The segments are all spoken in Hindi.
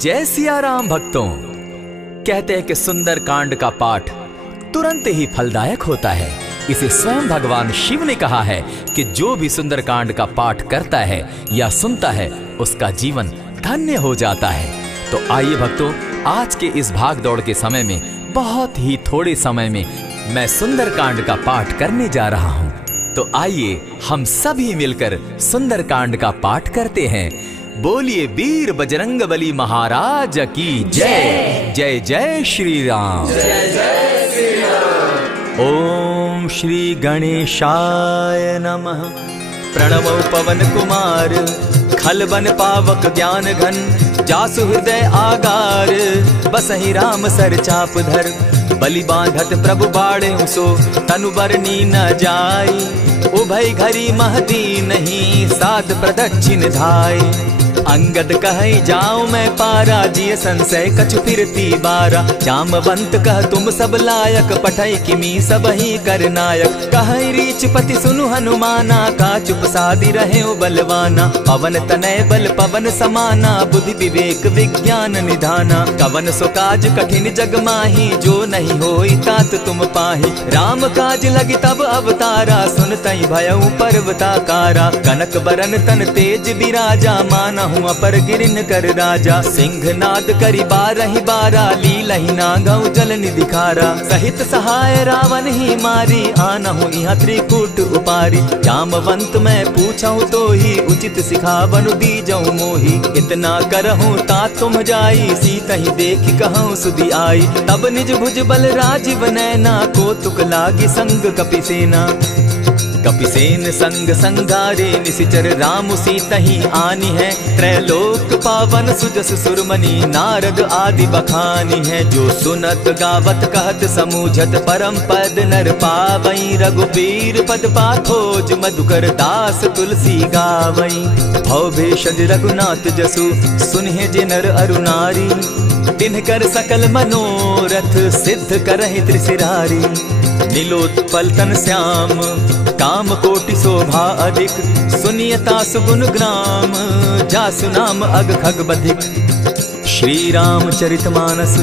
जय सिया राम भक्तों। कहते हैं कि सुंदर कांड का पाठ तुरंत ही फलदायक होता है। इसे स्वयं भगवान शिव ने कहा है कि जो भी सुंदर कांड का पाठ करता है या सुनता है उसका जीवन धन्य हो जाता है। तो आइए भक्तों, आज के इस भाग दौड़ के समय में बहुत ही थोड़े समय में मैं सुंदर कांड का पाठ करने जा रहा हूँ। तो आइए हम सभी मिलकर सुंदर कांड का पाठ करते हैं। बोलिए वीर बजरंगबली महाराज की जय। जय जय श्री राम। जय जय श्री राम। ओम श्री गणेशाय नमः। प्रणवो पवन कुमार, खलबन पावक ज्ञान घन, जासु हृदय आगार, बसहि राम सर चाप धर, बलि बांधत प्रभु बाड़े सो, तनु बरनी न जाई, उभय घरी महदी नहीं, साध प्रदक्षिण धाय। अंगद कहे जाऊं मैं पारा, जिय संशय कछु फिरती बारा, जामवंत कह तुम सब लायक, पठै किमी सब ही कर नायक, कहे रीच पति सुनु हनुमाना, का चुप सादी रहे बलवाना, पवन तनय बल पवन समाना, बुद्धि विवेक विज्ञान निधाना, कवन सो काज कठिन जग माही, जो नहीं होई तात तुम पाही, राम काज लगी तब अवतारा, सुनतई भयउ पर्वताकारा, कनक बरन तन तेज विराजा, माना अपर गिरिन कर राजा, सिंहनाद करी बारहि बारा, लीलहि नागौ जल निधि खारा, सहित सहाय रावण ही मारी, आनहु इहाँ त्रिकूट उपारी, जामवंत मैं पूछऊं तो ही, उचित सिखावनु दीजऊं मोही, इतना करहूं तात तुम जाई, सीतहि देखि कहूं सुधि आई, तब निज भुज बल राजीव नैना, कौतुक लागी संग कपिसेना, कपिसेन संग संगारे, निशिचर राम सीतहि आनी है, त्रैलोक पावन सुजस सुरमणि, नारद आदि बखानी है, जो सुनत गावत कहत समूझत, परम पद नर पावई, रघुबीर पद पाथोज, मधुकर दास तुलसी गावई, भव भेषज रघुनाथ जसु, सुनहि जे नर अरु नारी, तिनकर सकल मनोरथ, सिद्ध करहि त्रिशिरारी, नीलोत्पल तन श्याम, काम कोटि शोभा अधिक, सुनियता सुगुण ग्राम, जासु नाम अग खग बधिक। श्री रामचरितमानस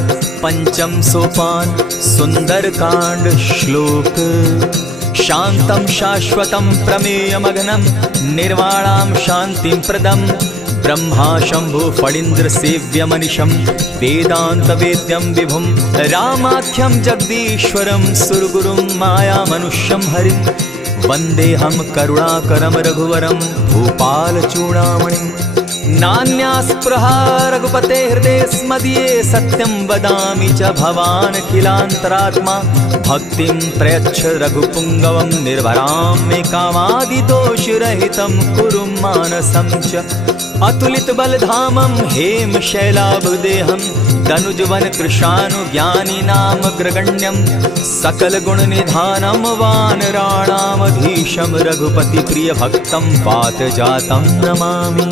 पंचम सोपान, सुंदर कांड श्लोक। शांतम शाश्वतम प्रमेयमघनम, निर्वाणाम शांतिम प्रदम, ब्रह्मा शंभु फणीन्द्र सेव्य मनिशम, वेदांत वेद्यम विभुम, रामाख्यम जगदीश्वरम, सुरगुरुम माया मनुष्यम हरिम, वंदे हम करुणाकरम रघुवरम, भूपाल चूड़ामणिम, नान्यास्पृहा रघुपते हृदय स्मदीये, सत्यं वदामि च भवान् खिलान्तरात्मा, भक्तिं प्रयच्छ रघुपुंगवं, निर्भरां मे कामादि दोषरहितं, कुरु मानसं च अतुलित बलधामं, हेम शैलाभदेहं, तनुजवन कृशानु ज्ञानी नाम ग्रगण्यं, सकल गुण निधानं, वानराणामधीशं, रघुपति प्रिय भक्तं, पात जातं नमामि।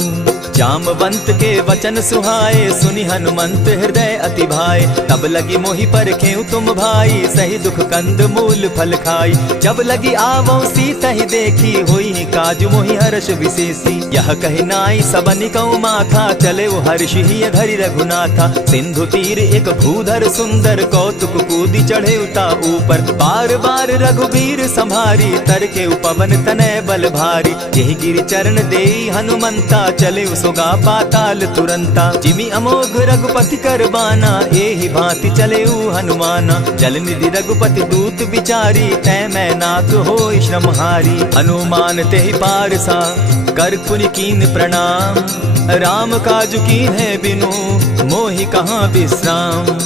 जामवंत के वचन सुहाए, सुनि हनुमंत हृदय अति भाए, तब लगी मोहि परखेउ तुम भाई, सही दुख कंद मूल फल खाई, जब लगी आवो सीतहि देखी, होई काज मोहि हर्ष विशेषी, यह कहि नाई सबनि कौ माथा, चले वो हर्ष ही धरि रघुनाथा, सिंधु तीर एक भूधर सुंदर, कौतुक कूदी चढ़े उता ऊपर, बार बार रघुबीर संभारी, तर के पवन तनय बल भारी, यही गिरि चरण देई हनुमंता, चले सोगा पाताल तुरंता, जिमि अमोघ रघुपति कर बाना, एहि भांति चले हनुमाना, जल निधि रघुपति दूत बिचारी, तै मैं नाथ होई श्रमहारी, हनुमान तेहि पारसा, कर पुनि कीन प्रणाम, राम काज कीन है बिनु, मोहि कहाँ विश्राम,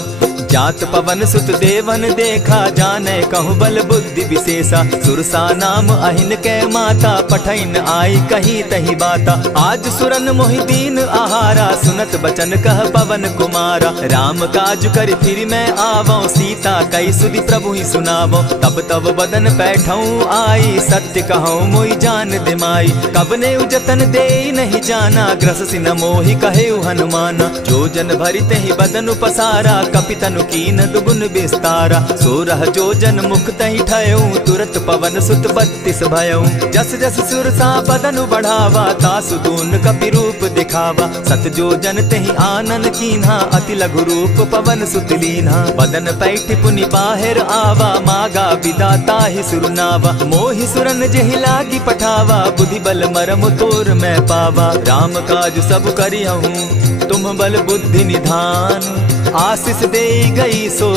जात पवन सुत देवन देखा, जाने कहूँ बल बुद्धि विशेषा, सुरसा नाम अहिन कै माता, पठैन आई कही तही बाता, आज सुरन मोहि दीन आहारा, सुनत बचन कह पवन कुमारा, राम काज कर फिर मैं आवो, सीता कई सुधि प्रभु ही सुनावो, तब तब बदन बैठऊं आई, सत्य कहूँ मोहि जान दिमाई, कब ने उजतन दे नहीं जाना, ग्रस सिन मोहि कहे हनुमाना, जो जन भरित ही बदन पसारा, कपितनु कीन दुगुन विस्तारा। 16 जोजन मुख तहि ठयऊ, तुरत पवन सुत 32 भयऊ। जस जस सुर सा बदन बढ़ावा, तासु दून कपि रूप दिखावा। 7 जोजन तेहि आनन कीन्हा, अति लघु रूप पवन सुत लीन्हा। बदन पैठ पुनि बाहिर आवा, मागा बिदा ताहि सुरनावा। मोहि सुरन जेहि लागी पठावा, बुद्धि बल मरम तोर मैं पावा। राम काज सब करिहूँ, तुम बल बुद्धि निधान। आशीष दे गई सो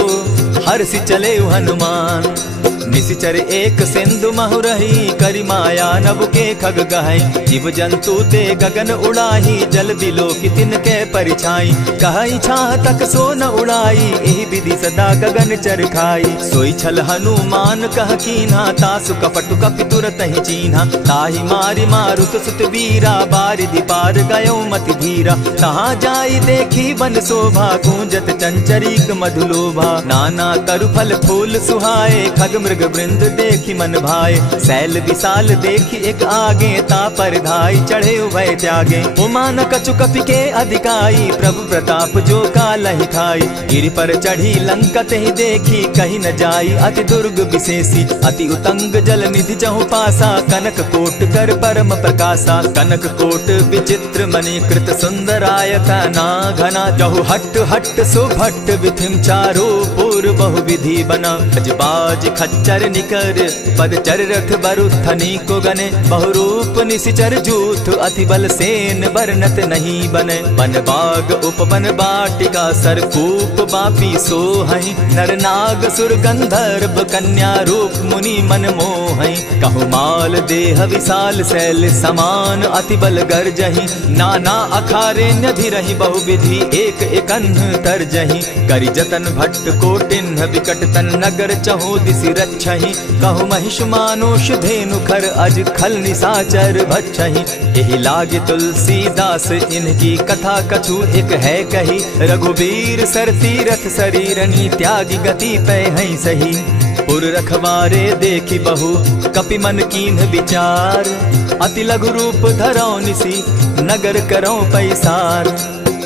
हर्षि चले हनुमान। निशिचर एक सिंधु महु रही, करि माया नभ के खग गहई। जीव जंतु ते गगन उड़ाही, जल बिलो की तिनके परिछाई। कहई छाह तक सो न उड़ाई, एहि विधि सदा गगन चर खाई। सोई छल हनुमान कह कीन्हा, तासु कपटु कपि तुरत ही चीन्हा। ताहि मारि मारुत सुत वीरा, बारिधि पार गयो मति धीरा। तहाँ जाई देखी वन शोभा, गूंजत चंचरीक मधुलोभा। नाना तरु फल फूल सुहाए, खग मृग वृंद देखी मन भाए। सैल विशाल देखी एक आगे, ता पर धाई चढ़े भय त्यागे। उमान कछु कपि के अधिकाई, प्रभु प्रताप जो कालहि खाई। गिरि पर चढ़ी लंका तेहि देखी, कहीं न जाई अति दुर्ग विशेषी। अति उतंग जल निधि जहु पासा, कनक कोट कर परम प्रकाशा। कनक कोट विचित्र मणि कृत सुंदरायत ना घना। जहु हट हट सुभट विधिम चारो पूर्व बहु विधि बना। बाज खच्चर निकर पद चर रथ बरुथनी को गने। बहुरूप निशिचर जूथ, अति बल सेन बरनत नहीं बने। वन बाग उपवन बाटिका, सरकूप बापी सोहई। नर नाग सुर गंधर्व, कन्या रूप मुनि मन मोहई। कहु माल देह विशाल शैल समान, अति बल गर्जही। नाना अखारे न्यधिरहि बहुविधि, एक एकन्ह तरजही। करि जतन भट्ट कोटिन्ह, विकट तन नगर चहु दिसि रक्षहि। कहु महिष मानुष धेनु खर, अज खल निशाचर भक्षहि। एहि लागे तुलसीदास, इनकी कथा कछु एक है कही। रघुबीर सर तीरथ शरीरनी, त्यागी गति पै हई सही। पुर रखवारे देखी बहु, कपि मन कीन्ह विचार। अति लघु रूप धरौ निसी, नगर करौ पैसार।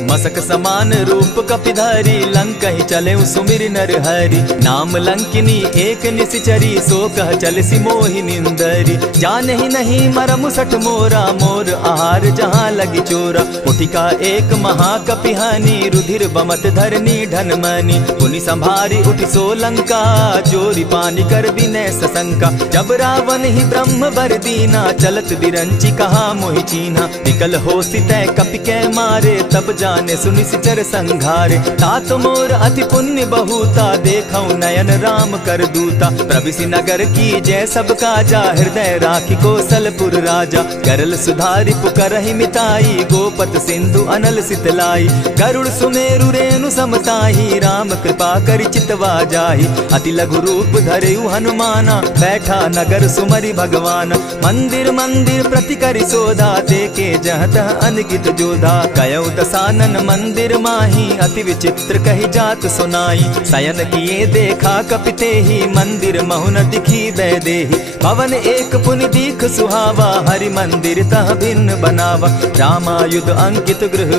मसक समान रूप कपिधारी, लंक ही चले सुमिर नर हरि। नाम लंकिनी एक निशिचरी, सो कह चल सी मोहि निंदरी। जाने ही नहीं मरम सठ मोरा, मोर आहार जहाँ लगी चोरा। उठिका एक महाकपिहानी, रुधिर बमत धरनी ढन मनी। पुनि संभारी उठि सो लंका, चोरी पानी कर विनय सशंका। जब रावण ही ब्रह्म बर दीना, चलत बिरंची कहा मोहि चीन्हा। निकल हो सितै कपि के मारे, तब जाने सुनि सिचर संघारे। तात मोर अति पुण्य बहुता, देखौ नयन राम कर दूता। प्रविशि नगर की जय सब काजा, हृदय राखी कौशलपुर राजा। करल सुधारि पुकरहि मिताई, गोपत सिंधु अनल सितलाई। गरुड़ सुमेरु रेणु समताही, राम कृपा करि चितवा जाहि। अति लघु रूप धरेउ हनुमाना, बैठा नगर सुमरि भगवान। मंदिर मंदिर प्रति करि सोधा, देखे जहाँ तह अनगित जोधा। कयौ दसानन मंदिर माही, अति विचित्र कही जात सुनाई। शयन किए देखा कपिते ही, मंदिर महु न दिखी वैदेही। भवन एक पुनि दीख सुहावा, हरि मंदिर तह भिन्न बनावा। रामायुध अंकित गृह,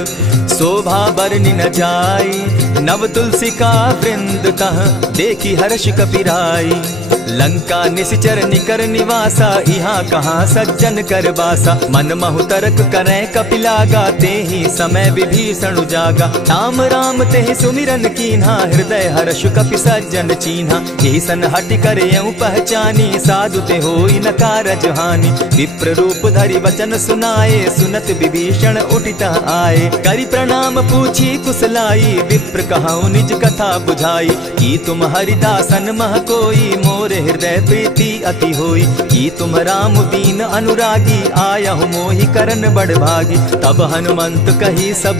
शोभा बरनि न जाई। नव तुलसी का वृंद तह, देखी हर्ष कपिराई। लंका निशिचर निकर निवासा, यहाँ कहाँ सज्जन कर बासा। मन महु तर्क करें कपिलागा, तेहि समय विभीषण जागा। राम राम तेहि सुमिरन कीन्हा, हृदय हर्ष कपि सज्जन चीन्हा। एहि सन हटि करे पहचानी, साधु ते होई न कारज हानि। विप्र रूप धरि वचन सुनाए, सुनत विभीषण उठित आए। करि प्रणाम पूछी कुशलाई, विप्र कहौ निज कथा बुझाई। की तुम हरिदासन मह कोई, मोर हृदय प्रीति अति होई। की तुम राम दीन अनुरागी, आयहु मोहि करन बड़ भागी। तब हनुमंत कही सब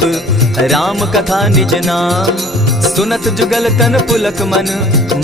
राम कथा निज नाम, सुनत जुगल तन पुलक मन,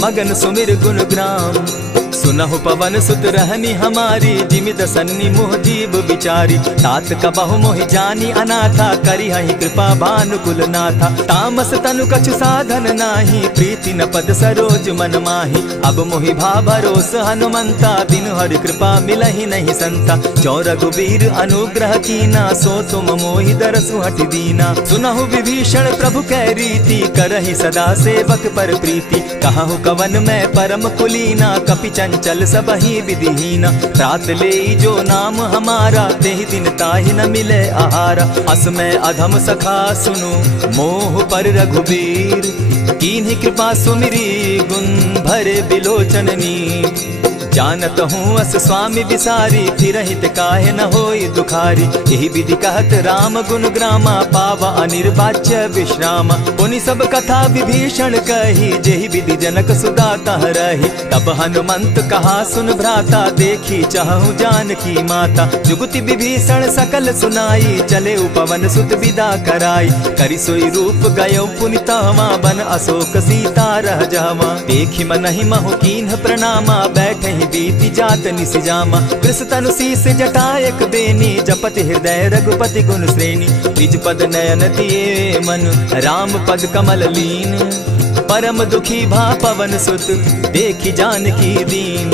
मगन सुमिर गुण ग्राम। सुनहु पवन सुत रहनी हमारी, जिमित सन्नी मुह जीव बिचारी। तात कबहु मोहि जानी अनाथा, करी हहि कृपा भानुकुल नाथा। तामस तनु कछु साधन नाही, प्रीति न पद सरोज मन माही। अब मोहि भा भरोस हनुमंता, बिनु हरि कृपा मिलहि नहीं संता। जो रघुबीर अनुग्रह कीना, सो तुम मोहि दरसु हटि दीना। सुनहु विभीषण प्रभु कै रीति, करहि सदा सेवक पर प्रीति। कहु कवन मैं परम कुलीना, कपि चंचल सबहि विधिहीना। रात ले जो नाम हमारा, तेहि दिन ताहि न मिले आहारा। अस मैं अधम सखा सुनु, मोह पर रघुबीर। कीन्ही कृपा सुमिरी, गुण भरे बिलोचन नीर। जानत हूँ अस स्वामी विसारी, फिरहित काहे न होई दुखारी। यही विधि कहत राम गुण ग्रामा, पावा अनिर्वाच्य विश्रामा। पुनि सब कथा विभीषण कही, जेहि विधि जनक सुदा तह रही। तब हनुमंत कहा सुन भ्राता, देखी चाहूँ जानकी माता। जुगति विभीषण सकल सुनाई, चले पवन सुत विदा कराई। करि सोई रूप गयो पुनि तहवा, बन अशोक सीता रह जावा। देखी मनहि महु कीन्ह प्रणामा, बैठे बीती जात निसिजामा। कृष तनु शीस जटायक बेनी, जपति हृदय रघुपति गुण श्रेणी। निज पद नयन दिए मन, राम पद कमल लीन। परम दुखी भा पवन सुत, देखी जानकी दीन।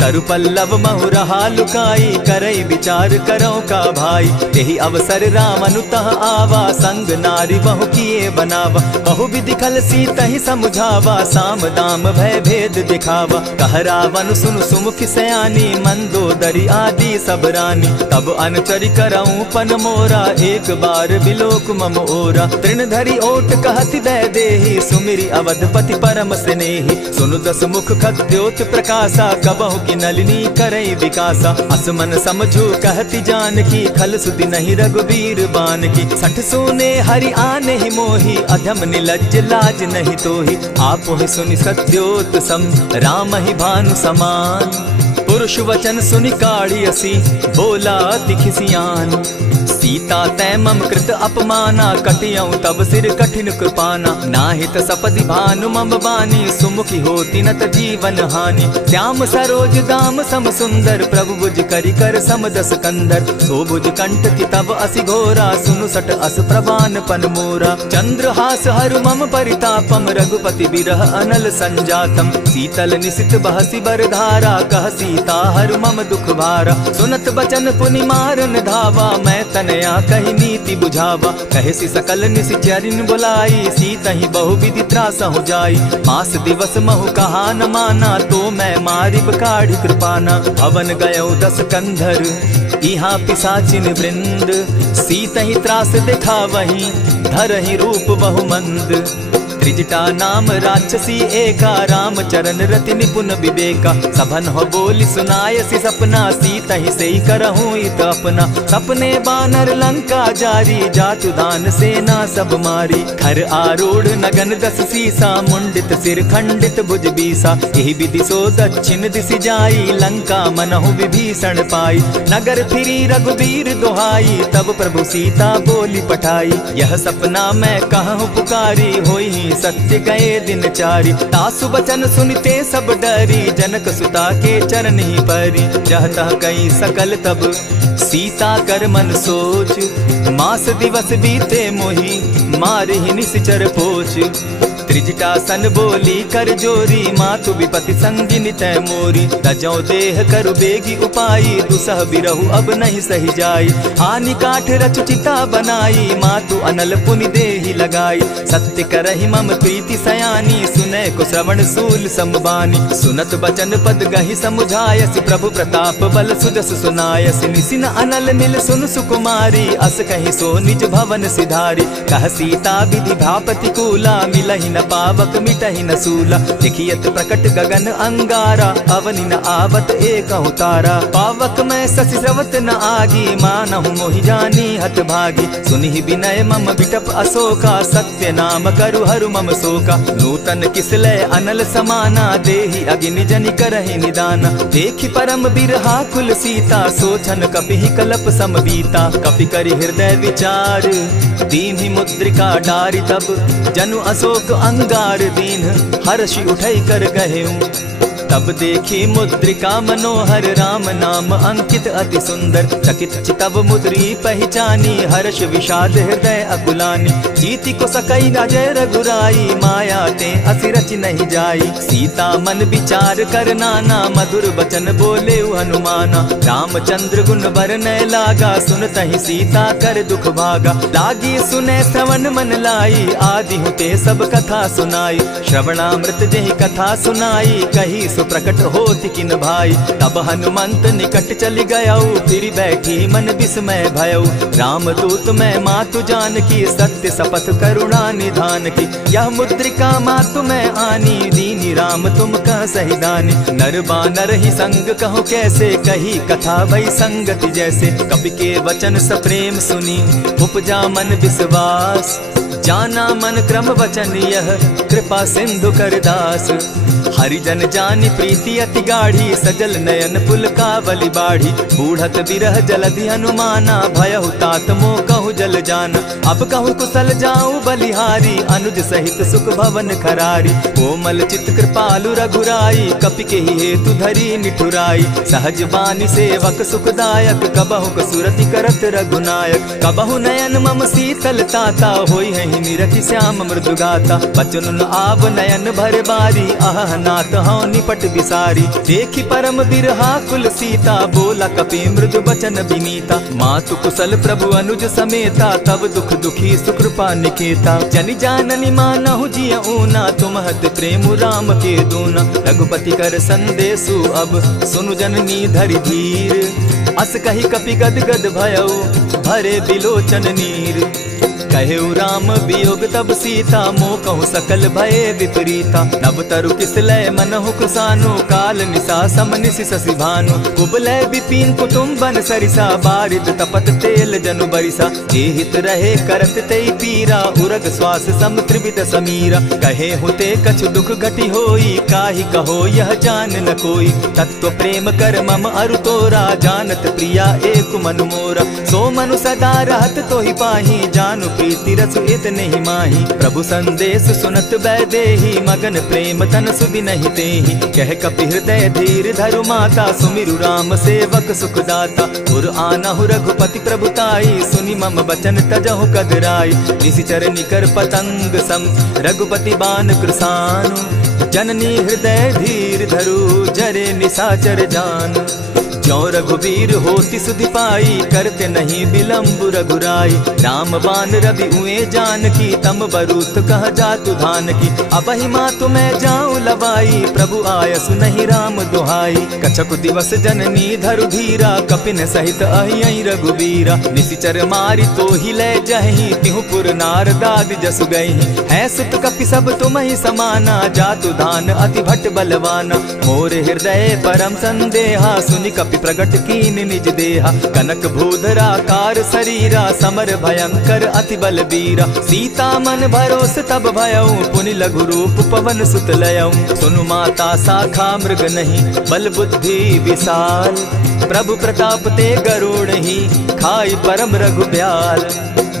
तरु पल्लव महु रहा लुकाई, करई विचार करो का भाई। यही अवसर राम अनुतः आवा, संग नारी बहु किए बनावा। बहु विधि खल सीतहि समझावा, साम दाम भय भेद दिखावा। कह रावण सुन सुमुख सयानी, मंदोदरी आदि सब रानी। तब अनुचरि करऊं पन मोरा, एक बार बिलोक मम ओरा। तृण धरि ओट कहति दय देहि, सुमिरि अवधपति परम स्नेही। सुनु दस मुख खद्योत प्रकाशा, कबहु की नलिनी करई विकासा। असमन समझो कहती जानकी, खल सुधि नहीं रघुबीर बान की। सठ सोने हरि आने ही मोही, अधम निलज्ज लाज नहीं तोही। आप ही सुनि सत्योत सम, राम ही भानु समान। पुरुष वचन सुनि काढ़ी असी, बोला अति खिसियान। सीता तै मम कृत अपमाना, कटियऊं तब सिर कठिन कृपाना। नाहित सपदि भानु मम बानी, सुमुखी होती न त जीवन हानि। श्याम सरोज दाम सम सुंदर, प्रभु भुज करि कर सम दस कंधर। सो भुज कंठ की तब असि घोरा, सुनु सट अस प्रवान पन मोरा। चंद्रहास हरु मम परितापम, रघुपति बिरह अनल संजातम। शीतल निशित बहसी बरधारा, कह सीता हरु मम दुख भारा। सुनत बचन पुनि मारन धावा, मैं तनया कही नीति बुझावा। कहे सी सकल निशिचरिन बुलाई, सीतहि बहु विधि त्रास हो जाई। मास दिवस महु कहा न माना, तो मैं मारिब काढ़ी कृपाना। भवन गयो दस कंधर, इहाँ पिशाचिन वृंद। सीतहि त्रास देखा वही, धरहि रूप बहु मंद। त्रिजटा नाम राक्षसी एका, राम चरण रति निपुण विवेका। सभन हो बोली सुनायसी सपना, सीतहि सेई करहूँ इत अपना। सपने बानर लंका जारी, जातु दान सेना सब मारी। खर आरूढ़ नगन दस सीसा, मुंडित सिर खंडित भुज बीसा। यही विधि सो दक्षिण दिशि जाई, लंका मनहु विभीषण पाई। नगर फिरी रघुबीर दुहाई, तब प्रभु सीता बोली पठाई। यह सपना मैं कहूँ पुकारी, होई सत्य गए दिन चारी। तासु बचन सुनते सब डरी, जनक सुता के चरण ही परी। जहतः कई सकल तब सीता कर मन सोच, मास दिवस बीते मोही, मारे ही निश्चर पोच। त्रिजटा सन बोली कर जोरी, मातु विपति संगिनी तै मोरी। तजौ देह करु बेगी उपाई, दुसह बिरहु अब नहीं सही जाई। हानि काठ रच चिता बनाई, मातु अनल पुनि देहि लगाई। सत्य करहि मम प्रीति सयानी, सुनै को श्रवण सूल समबानी। सुनत बचन पद गहि समुझायसि, प्रभु प्रताप बल सुजस सुनायसि। निसिन अनल मिल सुन सुकुमारी, अस कहि सो निज भवन सिधारी। कह सीता विधि भापति कूला, मिलहि न पावक मिटहि न सूला। देखियत प्रकट गगन अंगारा, अवनि न आवत एक तारा। पावक मैं शशि स्रवत न आगी, मानहु मोहि जानी हत भागी। सुनिहि विनय मम बिटप अशोका, सत्य नाम करु हरु मम शोका। नूतन किसलय अनल समाना, देहि अगिनि जनि करहि निदाना। देखि परम बिरहा कुल सीता, सोचन कपिहि कलप सम बीता। कपि करि हृदय विचार, दीन्हि मुद्रिका डारि। तब जनु अशोक अंगार दीन, हर्षि उठै कर गहेऊ। तब देखी मुद्रिका मनोहर राम नाम अंकित अति सुंदर। चकित चितव मुद्री पहचानी हर्ष विषाद हृदय अकुलानी। जीति को सकई अजय रघुराई माया ते असिरच नहीं जाई। सीता मन विचार कर नाना मधुर बचन बोले हनुमाना। रामचंद्र गुण बरनय लागा सुनतहि सीता कर दुख भागा। लागी सुने श्रवण मन लाई आदि हुते सब कथा सुनाई। श्रवणामृत जेहि कथा सुनाई कही सुप्रकट होति किन भाई। तब हनुमंत निकट चली गयऊ फिर बैठी मन विस्मय भयऊ। रामदूत मैं मातु जान की सत्य शपथ करुणा निधान की। यह मुद्रिका मातु मैं आनी दीनी राम तुम कह सही दानी। नर बानर ही संग कहो कैसे कही कथा भई संगति जैसे। कवि के वचन सप्रेम सुनी उपजा मन विश्वास। जाना मन क्रम वचन यह कृपा सिंधु कर दास। हरिजन जानि प्रीति अति गाढ़ी सजल नयन पुलकावली बाढ़ी। बूढ़त बिरह जलधि हनुमाना भयहु तात मोह कहु जल जाना। अब कहु कुशल जाऊं बलिहारी अनुज सहित सुख भवन खरारी। कोमल चित कृपालु रघुराई कपि के ही हेतु धरी निठुराई। सहज बानी सेवक सुखदायक कबहु कसुरति करत रघुनायक। कबहु नयन मम शीतल ताता होई है निरखि श्याम मृदु गाता। बचन आव नयन भर बारी आह नाथ हौ निपट बिसारी। देखी परम बिरहा कुल सीता बोला कपि मृदु बचन विनीता। मातु कुशल प्रभु अनुज समेता तब दुख दुखी सुकृपा निकेता। जनि जाननि मानहु जिय ऊना तुमहत प्रेम राम के दूना। रघुपति कर संदेशु अब सुनु जननी धरि धीर। अस कही कपि गद गद भयऊ भरे बिलोचन नीर। कहेउ राम वियोग तब सीता मोह कहूँ सकल भये विपरीता। नव तरु किसलय मनहु कुसानु काल निशा सम निशि शशि भानु। कुबलय विपिन कुटुम्बन सरिसा बारिद तपत तेल जनु बरिसा। जे हित रहे करत तेई पीरा उरग श्वास सम त्रिविध समीरा। कहे हुते कछु दुख घटी होई काहि कहो यह जान न कोई। तत्व प्रेम कर मम अरु तोरा जानत प्रिया एक मनु मोरा। सो मनु सदा रहत तोहि पाही जानु प्रीति रस इतने ही माही। प्रभु संदेश सुनत वैदेही मगन प्रेम तन सुधि नहीं तेहि। कह कपि हृदय धीर धरु माता सुमिरु राम सेवक सुखदाता। उर आनहु रघुपति प्रभुताई सुनि मम बचन तजहु कदराई। निशिचर निकर पतंग सम रघुपति बान कृसानु। जननी हृदय धीर धरु जरे निशाचर जान। ज्यों रघुवीर होति सुधि पाई करते नहीं विलम्ब रघुराई। राम बान रवि उए जान की तम बरूत कह जातु धान की। अबहि मातु मैं जाऊं लवाई प्रभु आयसु नहीं राम दुहाई। कछक दिवस जननी धरु धीरा कपिन सहित अहि रघुवीरा। निशिचर मारी तो ही ले जहि तिहु पुर नार दाद जसु गई। है सुत कपि सब तुम ही समाना जातु धान अति भट बलवाना। मोर हृदय परम संदेहा सुनि कपि प्रगट कीन निज देहा। कनक भूधराकार शरीरा समर भयंकर अति बल बीरा। सीता मन भरोस तब भयऊ पुनि लघु रूप पवन सुत लयऊ। सुनु माता शाखा मृग नहीं बल बुद्धि विशाल। प्रभु प्रताप ते गरुड़ ही खाई परम रघुब्याल।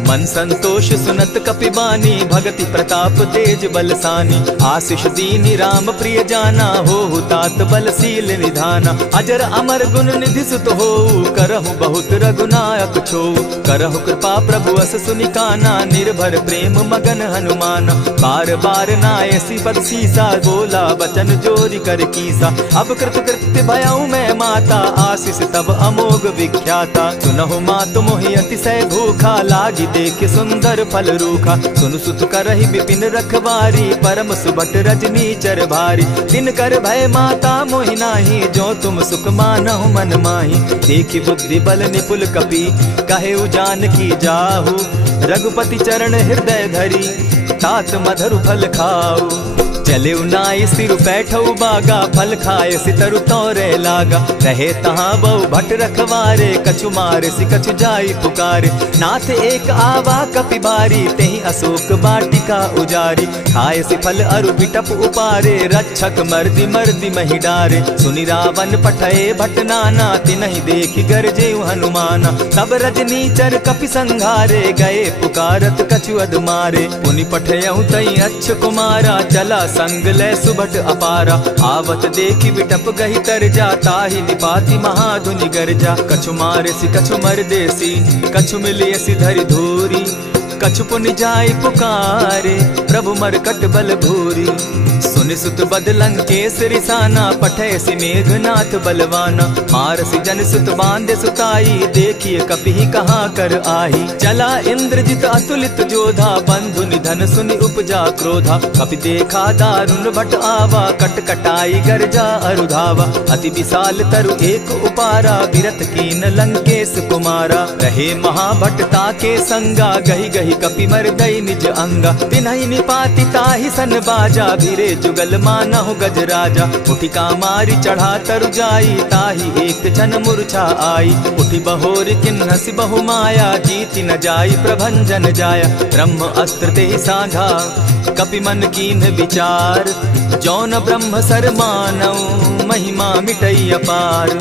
मन संतोष सुनत कपिबानी भगति प्रताप तेज बलसानी। आशीष दीनी राम प्रिय जाना हो तात बलशील निधाना। अजर अमर गुण निधि सुत हो करहु बहुत रघुनायक छो। करहु कृपा प्रभु अस सुनिकाना निर्भर प्रेम मगन हनुमाना। बार बार नायसी पद सीसा बोला बचन जोरी कर कीसा। अब कृत कृत्य भयऊ मैं माता आशीष तब अमोघ विख्याता। सुनहु मातु मोहि अतिशय भूखा लागी देख सुंदर फल रूखा। सुनु सुत करहि विपिन रखवारी परम सुबट रजनी चर भारी। दिन कर भय माता मोहि नाही जो तुम सुख मानहु मन माही। देखी बुद्धि बल निपुल कपि कहेउ जानकी जाहु। रघुपति चरण हृदय धरी तात मधुर फल खाऊ। चले नाई सिर बैठऊ बागा फल खाए सितरु तोरे लागा। रहे तहाँ बहु भट रखवारे कछु मारे सि कछु जाई पुकारे। नाथ एक आवा कपि बारी तेहि अशोक बाटिका उजारी। खाए सि फल अरु बिटप उपारे रक्षक मर्दि मर्दि महि डारे। सुनि रावण पठये भट नाना तिनहि देखि गरजे हनुमाना। सब रजनीचर कपि संघारे गए पुकारत कछु अध मारे। पुनि पठयऊ तई अच्छ कुमारा चला संग ले सुभट अपारा। आवत देखी बिटप गही तर जा, ताहि निपाति महाधुनि गर्जा। कछु मारेसी कछु मरदेसी, कछु मिलियसी धरि धूरी। कछु पुनि जाई पुकारे, प्रभु मरकट बल भूरी। सुनि सुत बद लंकेश रिसाना, पठैसी मेघनाथ बलवाना। मारसी जन सुत बांधे सुताई, देखिए कपिहि कहाँ कर आही। चला इंद्रजित अतुलित जोधा, बंधु निधन सुनि उपजा क्रोधा। कपि देखा दारुण भट आवा, कट कटाई गर्जा अरुधावा। अति विशाल तरु एक उपारा, बिरत कीन लंकेश कुमारा। रहे महाभट ताके संगा, गही गही कपि मरदई निज अंगा। तिन्हि निपाति ताहि सन बाजा, भिरे जुगल मानहु गजराजा। उठि कामारी चढ़ा तरु जाई, ताहि एक जन मूर्छा आई। उठि बहोर किन्हसि बहु माया, जीति न जाई प्रभंजन जाया। ब्रह्म अस्त्र तेहि साधा, कपि मन कीन्ह विचार। जौन ब्रह्म सर मानौ, महिमा मिटई अपार।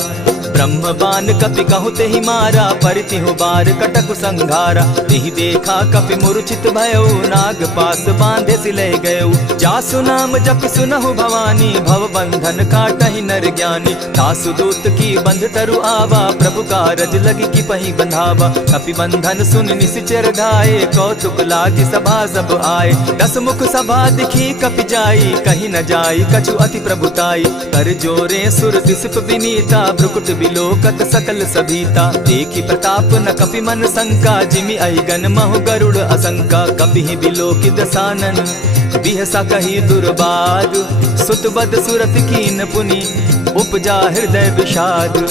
ब्रह्म बान कपि कहु तेहि मारा, परितिहु बार कटकु संघारा। तेहि देखा कपि मूर्छित भयउ, नाग पास बांधे सिले गयउ। जासु नाम जपि सुनहु भवानी, भव बंधन काटहि नर ज्ञानी। तासु दूत की बंध तरु आवा, प्रभु कारज लगी कि पहि बंधावा। कपि बंधन सुन निसिचर धाये, कौतुक लागी सभा सब आए। दस मुख सभा दिखी कपि जाई, कहीं न जाई कछु अति प्रभुताई। कर जोरे सुर दिसप विनीता, भ्रुकुट बिलोकत सकल सभीता। देखी प्रताप न कपि मन शंका, जिमि अहिगन महु गरुड़ असंका। कपिहि बिलोकि दसानन, बिहसा कही दुर्बाद। सुत बद सुरत कीन पुनि, उपजा हृदय विषाद।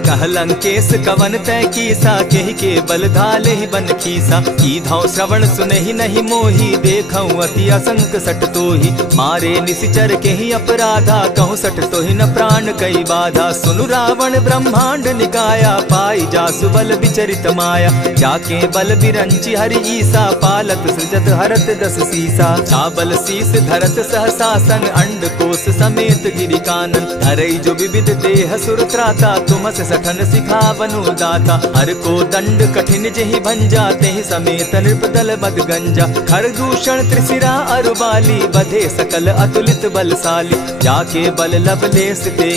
कह लंकेश कवन तय कीसा, केहि के बल धाले ही बन खीसा। की धाव श्रवण सुनहि नहीं मोही, देखऊं अति असंक सट तोही। मारे निसिचर केहि अपराधा, कहूँ सट तोहि न प्राण कई बाधा। सुनु रावण ब्रह्मांड निकाया, पाई जासु बल विचरित माया। जाके बल बिरंची हरि ईसा, पालत सृजत हरत दस सीसा। चाबल शीस धरत सहसासन, अंड कोश समेत गिरि कानन। धरई जो विविध देह सुर त्राता, तुमस सठन सिखावनु दाता। हर को दंड कठिन जेहि भंजा, तेहि समेत नृपदल बद गंजा। खरदूषण त्रिशिरा अरुबाली, बधे सकल अतुलित बलशाली। जाके बल लवलेस ते,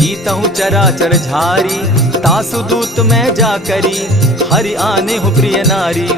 जीतहु चराचर झारी। तासु दूत मैं जा करी, हरि आने हूँ प्रिय नारी।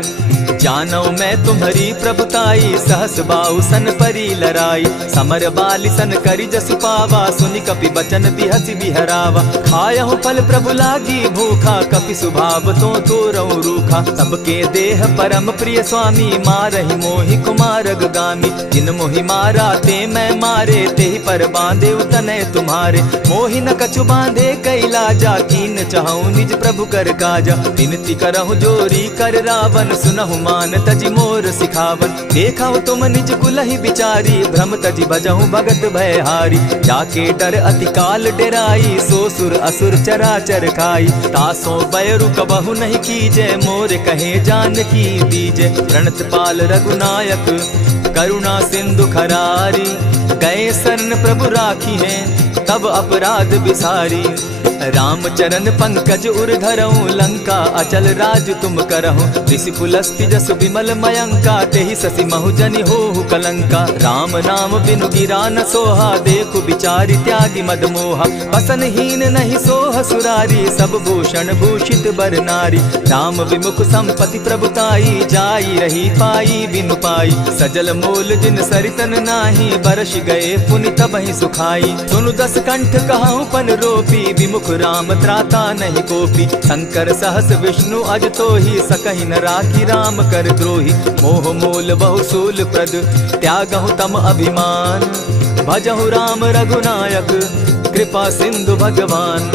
जानौ मैं तुम्हारी प्रभुताई, सहस बाहु सन परी लराई। समर बाली सन करी जसु पावा, सुनि कपि बचन बिहसि बिहरावा। खायहु फल प्रभु लागी भूखा, कपि सुभाव तो तोरऊ रूखा। सबके देह परम प्रिय स्वामी, मारहि मोहि कुमारग गामी। जिन मोहि मारा ते मैं मारे, तेहि पर बांधे तनय तुम्हारे। मोहि न कछु बांधे कैलाजा, कीन चाहूं निज प्रभु कर काजा। विनती करहु जोरी कर रावण, सुनहु मान तजि मोर सिखावन। देखा तुम निज कुलहि बिचारी, भ्रम तजि भजहु भगत भयहारी। जाके डर अति काल डेराई, सो सुर असुर चराचर खाई। तासो बैरु कबहु नहीं कीजे, मोर कहे जानकी दीजे। प्रणत पाल रघुनायक, करुणा सिंधु खरारी। गए शरण प्रभु राखी है, तब अपराध बिसारी। रामचरण पंकज उर धरऊं, लंका अचल राज तुम करहूं। ऋषि पुलस्ति जस विमल मयंका, तेहि ससि महु जनि होहु कलंका। राम नाम बिनु गिरा न सोहा, देखु बिचारी त्यागी मद मोहा। बसन हीन नहीं सोह सुरारी, सब भूषण भूषित बर नारी। राम विमुख संपति प्रभुताई, जाई रही पाई बिनु पाई। सजल मोल जिन सरितन नाही, बरस गए पुनि तबहि सुखाई। सुनु दस कंठ कहूं पन रोपी, विमुख राम त्राता नहीं कोपी। शंकर सहस विष्णु अज तोहि, सकहि न राखी राम कर द्रोही। मोह मोल बहु सूल प्रद, त्यागहु तम अभिमान। भजहु राम रघुनायक, कृपा सिंधु भगवान।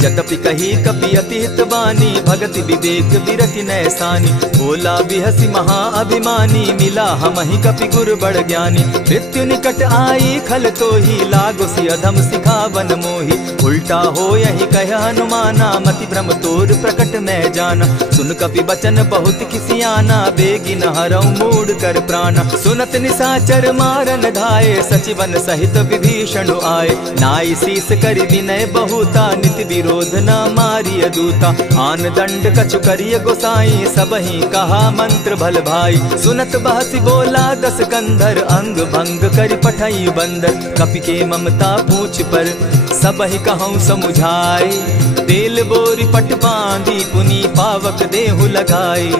जतपि कही कपि अति हित बानी, भगति विवेक विरति नैसानी। बोला बिहसी महा अभिमानी, मिला हमहि कपि गुर बड़ ज्ञानी। मृत्यु निकट आई खल तोहि, लागो सि अधम सिखावन मोहि। उल्टा हो यही कह हनुमाना, मति भ्रम तोर प्रकट मैं जाना। सुन कपि बचन बहुत किसियाना, बेगी न हरऊ मूड कर प्राणा। सुनत निसाचर मारन धाये, सचिवन सहित विभीषण आए। नाई शीस करि विनय बहुता, नित विरोध क्रोध न मारिय दूता। आन दंड कछु करिय गोसाई, सबहि कहा मंत्र भल भाई। सुनत बहसी बोला दस कंधर, अंग भंग करि पठई बंदर। कपि के ममता पूछ पर, सबहि कहूँ समुझाए। तेल बोरी पट बांधी, पुनि पावक देहु लगाई।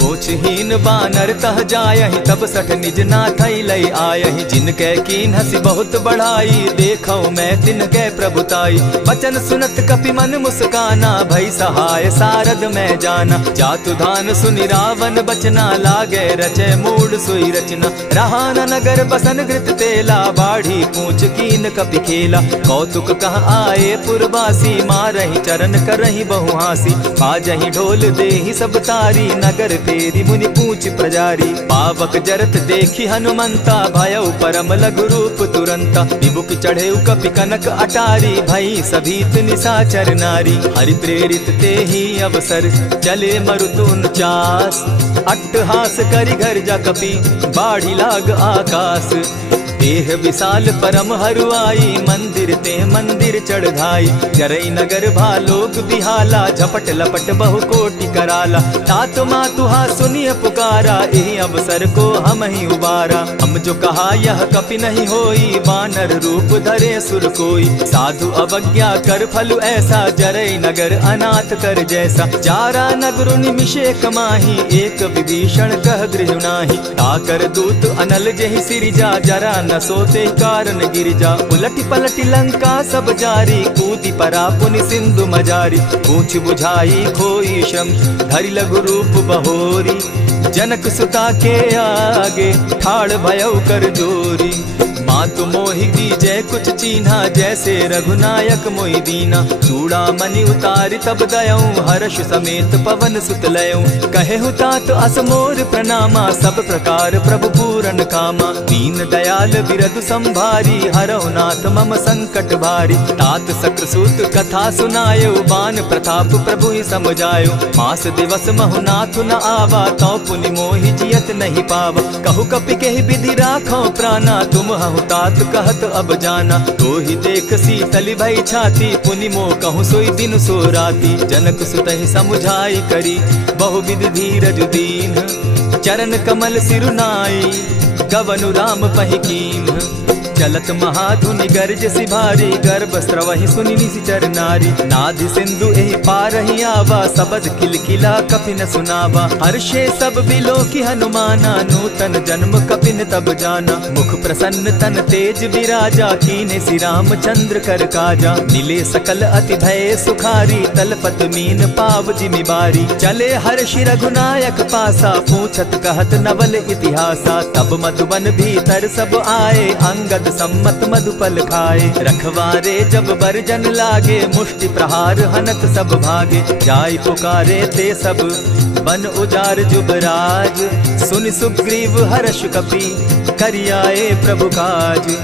पूछहीन बानर तह जायहि, तब सठ निज नाथई लई आयहि। जिनके कीन हसी बहुत बढ़ाई, देखौ मैं तिनके प्रभुताई। बचन सुनत कपि मन मुस्काना, भई सहाय सारद मैं जाना। जातु धान सुनि रावण बचना, लागे रचे मूड सोई रचना। रहा न नगर बसन घृत तेला, बाढ़ी पूछ कीन कपि खेला। कौतुक कह आए पुरवासी, मारहि चरण करहि बहुहासी। बाजहि ढोल देहि सब तारी, नगर तेरी मुनि पूछ प्रजारी। पावक जरत देखी हनुमंता, भयउ परम लघु रूप तुरंता। विमुख चढ़े कपि कनक अटारी, भई सभीत निशाचर नारी। हरि प्रेरित ते ही अवसर, चले मरुतु 49। अट्टहास करि घर जा कपि, बाढ़ी लाग आकाश। देह विशाल परम हरुआई, मंदिर ते मंदिर चढ़ाई। जरई नगर भालोक बिहाला, झपट लपट बहु कोटि कराला। तात मातुहा सुनिय पुकारा, एहि अवसर को हम ही उबारा। हम जो कहा यह कपि नहीं होई, वानर रूप धरे सुर कोई। साधु अवज्ञा कर फल ऐसा, जरई नगर अनाथ कर जैसा। जारा नगर निमिषे कमाही, एक विभीषण कह गृह नाही। ताकर दूत अनल जेहि सिरिजा, जरा न सोते कारण गिरिजा। उलटी पलटी लंका सब जारी, कूदी परा पुनि सिंधु मजारी। पूछ बुझाई खोई श्रम, धरि लघु रूप बहोरी। जनक सुता के आगे, ठाड़ भयउ कर जोरी। मातु मोहि दीजै कुछ चीन्हा, जैसे रघुनायक मोहि दीना। चूड़ा मणि उतारि तब दयऊं, हर्ष समेत पवन सुत लयऊं। कहे तात असमोर प्रणामा, सब प्रकार प्रभु पूरन कामा। दीन दयाल बिरदु संभारी, हरहु नाथ मम संकट भारी। तात सक्रसूत कथा सुनायो, बान प्रताप प्रभु ही समझायो। मास दिवस महु नाथ न आवा, तौ पुनि मोहि जियत नहीं पावा। कहु कपि केहि विधि राखो प्राणा, तुम हहु तात कहत अब जाना। तो ही देख शीतल भई छाती, पुनि मो कहूँ सोई दिन सो राती। जनक सुतहि समुझाई करी, बहु विधि धीरज दीन। चरण कमल सिरुनाई, गवनु राम पहि कीन्ह। चलत महाधुनि गर्ज सिभारी, गर्भ स्रवहि सुनि निशिचर नारी। नाधि सिंधु एहि पारहि आवा, सबद किलकिला कपि न सुनावा। हर्षे सब बिलोकी हनुमाना, नूतन जन्म कपि न तब जाना। मुख प्रसन्न तन तेज विराजा, कीन्हे श्री रामचंद्र कर काजा। मिले सकल अति भय सुखारी, तलपत मीन पाव जिमि बारी। चले हर्षि रघुनायक पासा, पूछत कहत नवल इतिहासा। तब मधुबन भीतर सब आए, अंगद सम्मत मधुपल खाए। रखवारे जब बरजन लागे, मुष्टि प्रहार हनत सब भागे। जाय पुकारे ते सब, बन उजार जुबराज। सुनि सुग्रीव हर्ष कपि, करियाए प्रभु काज।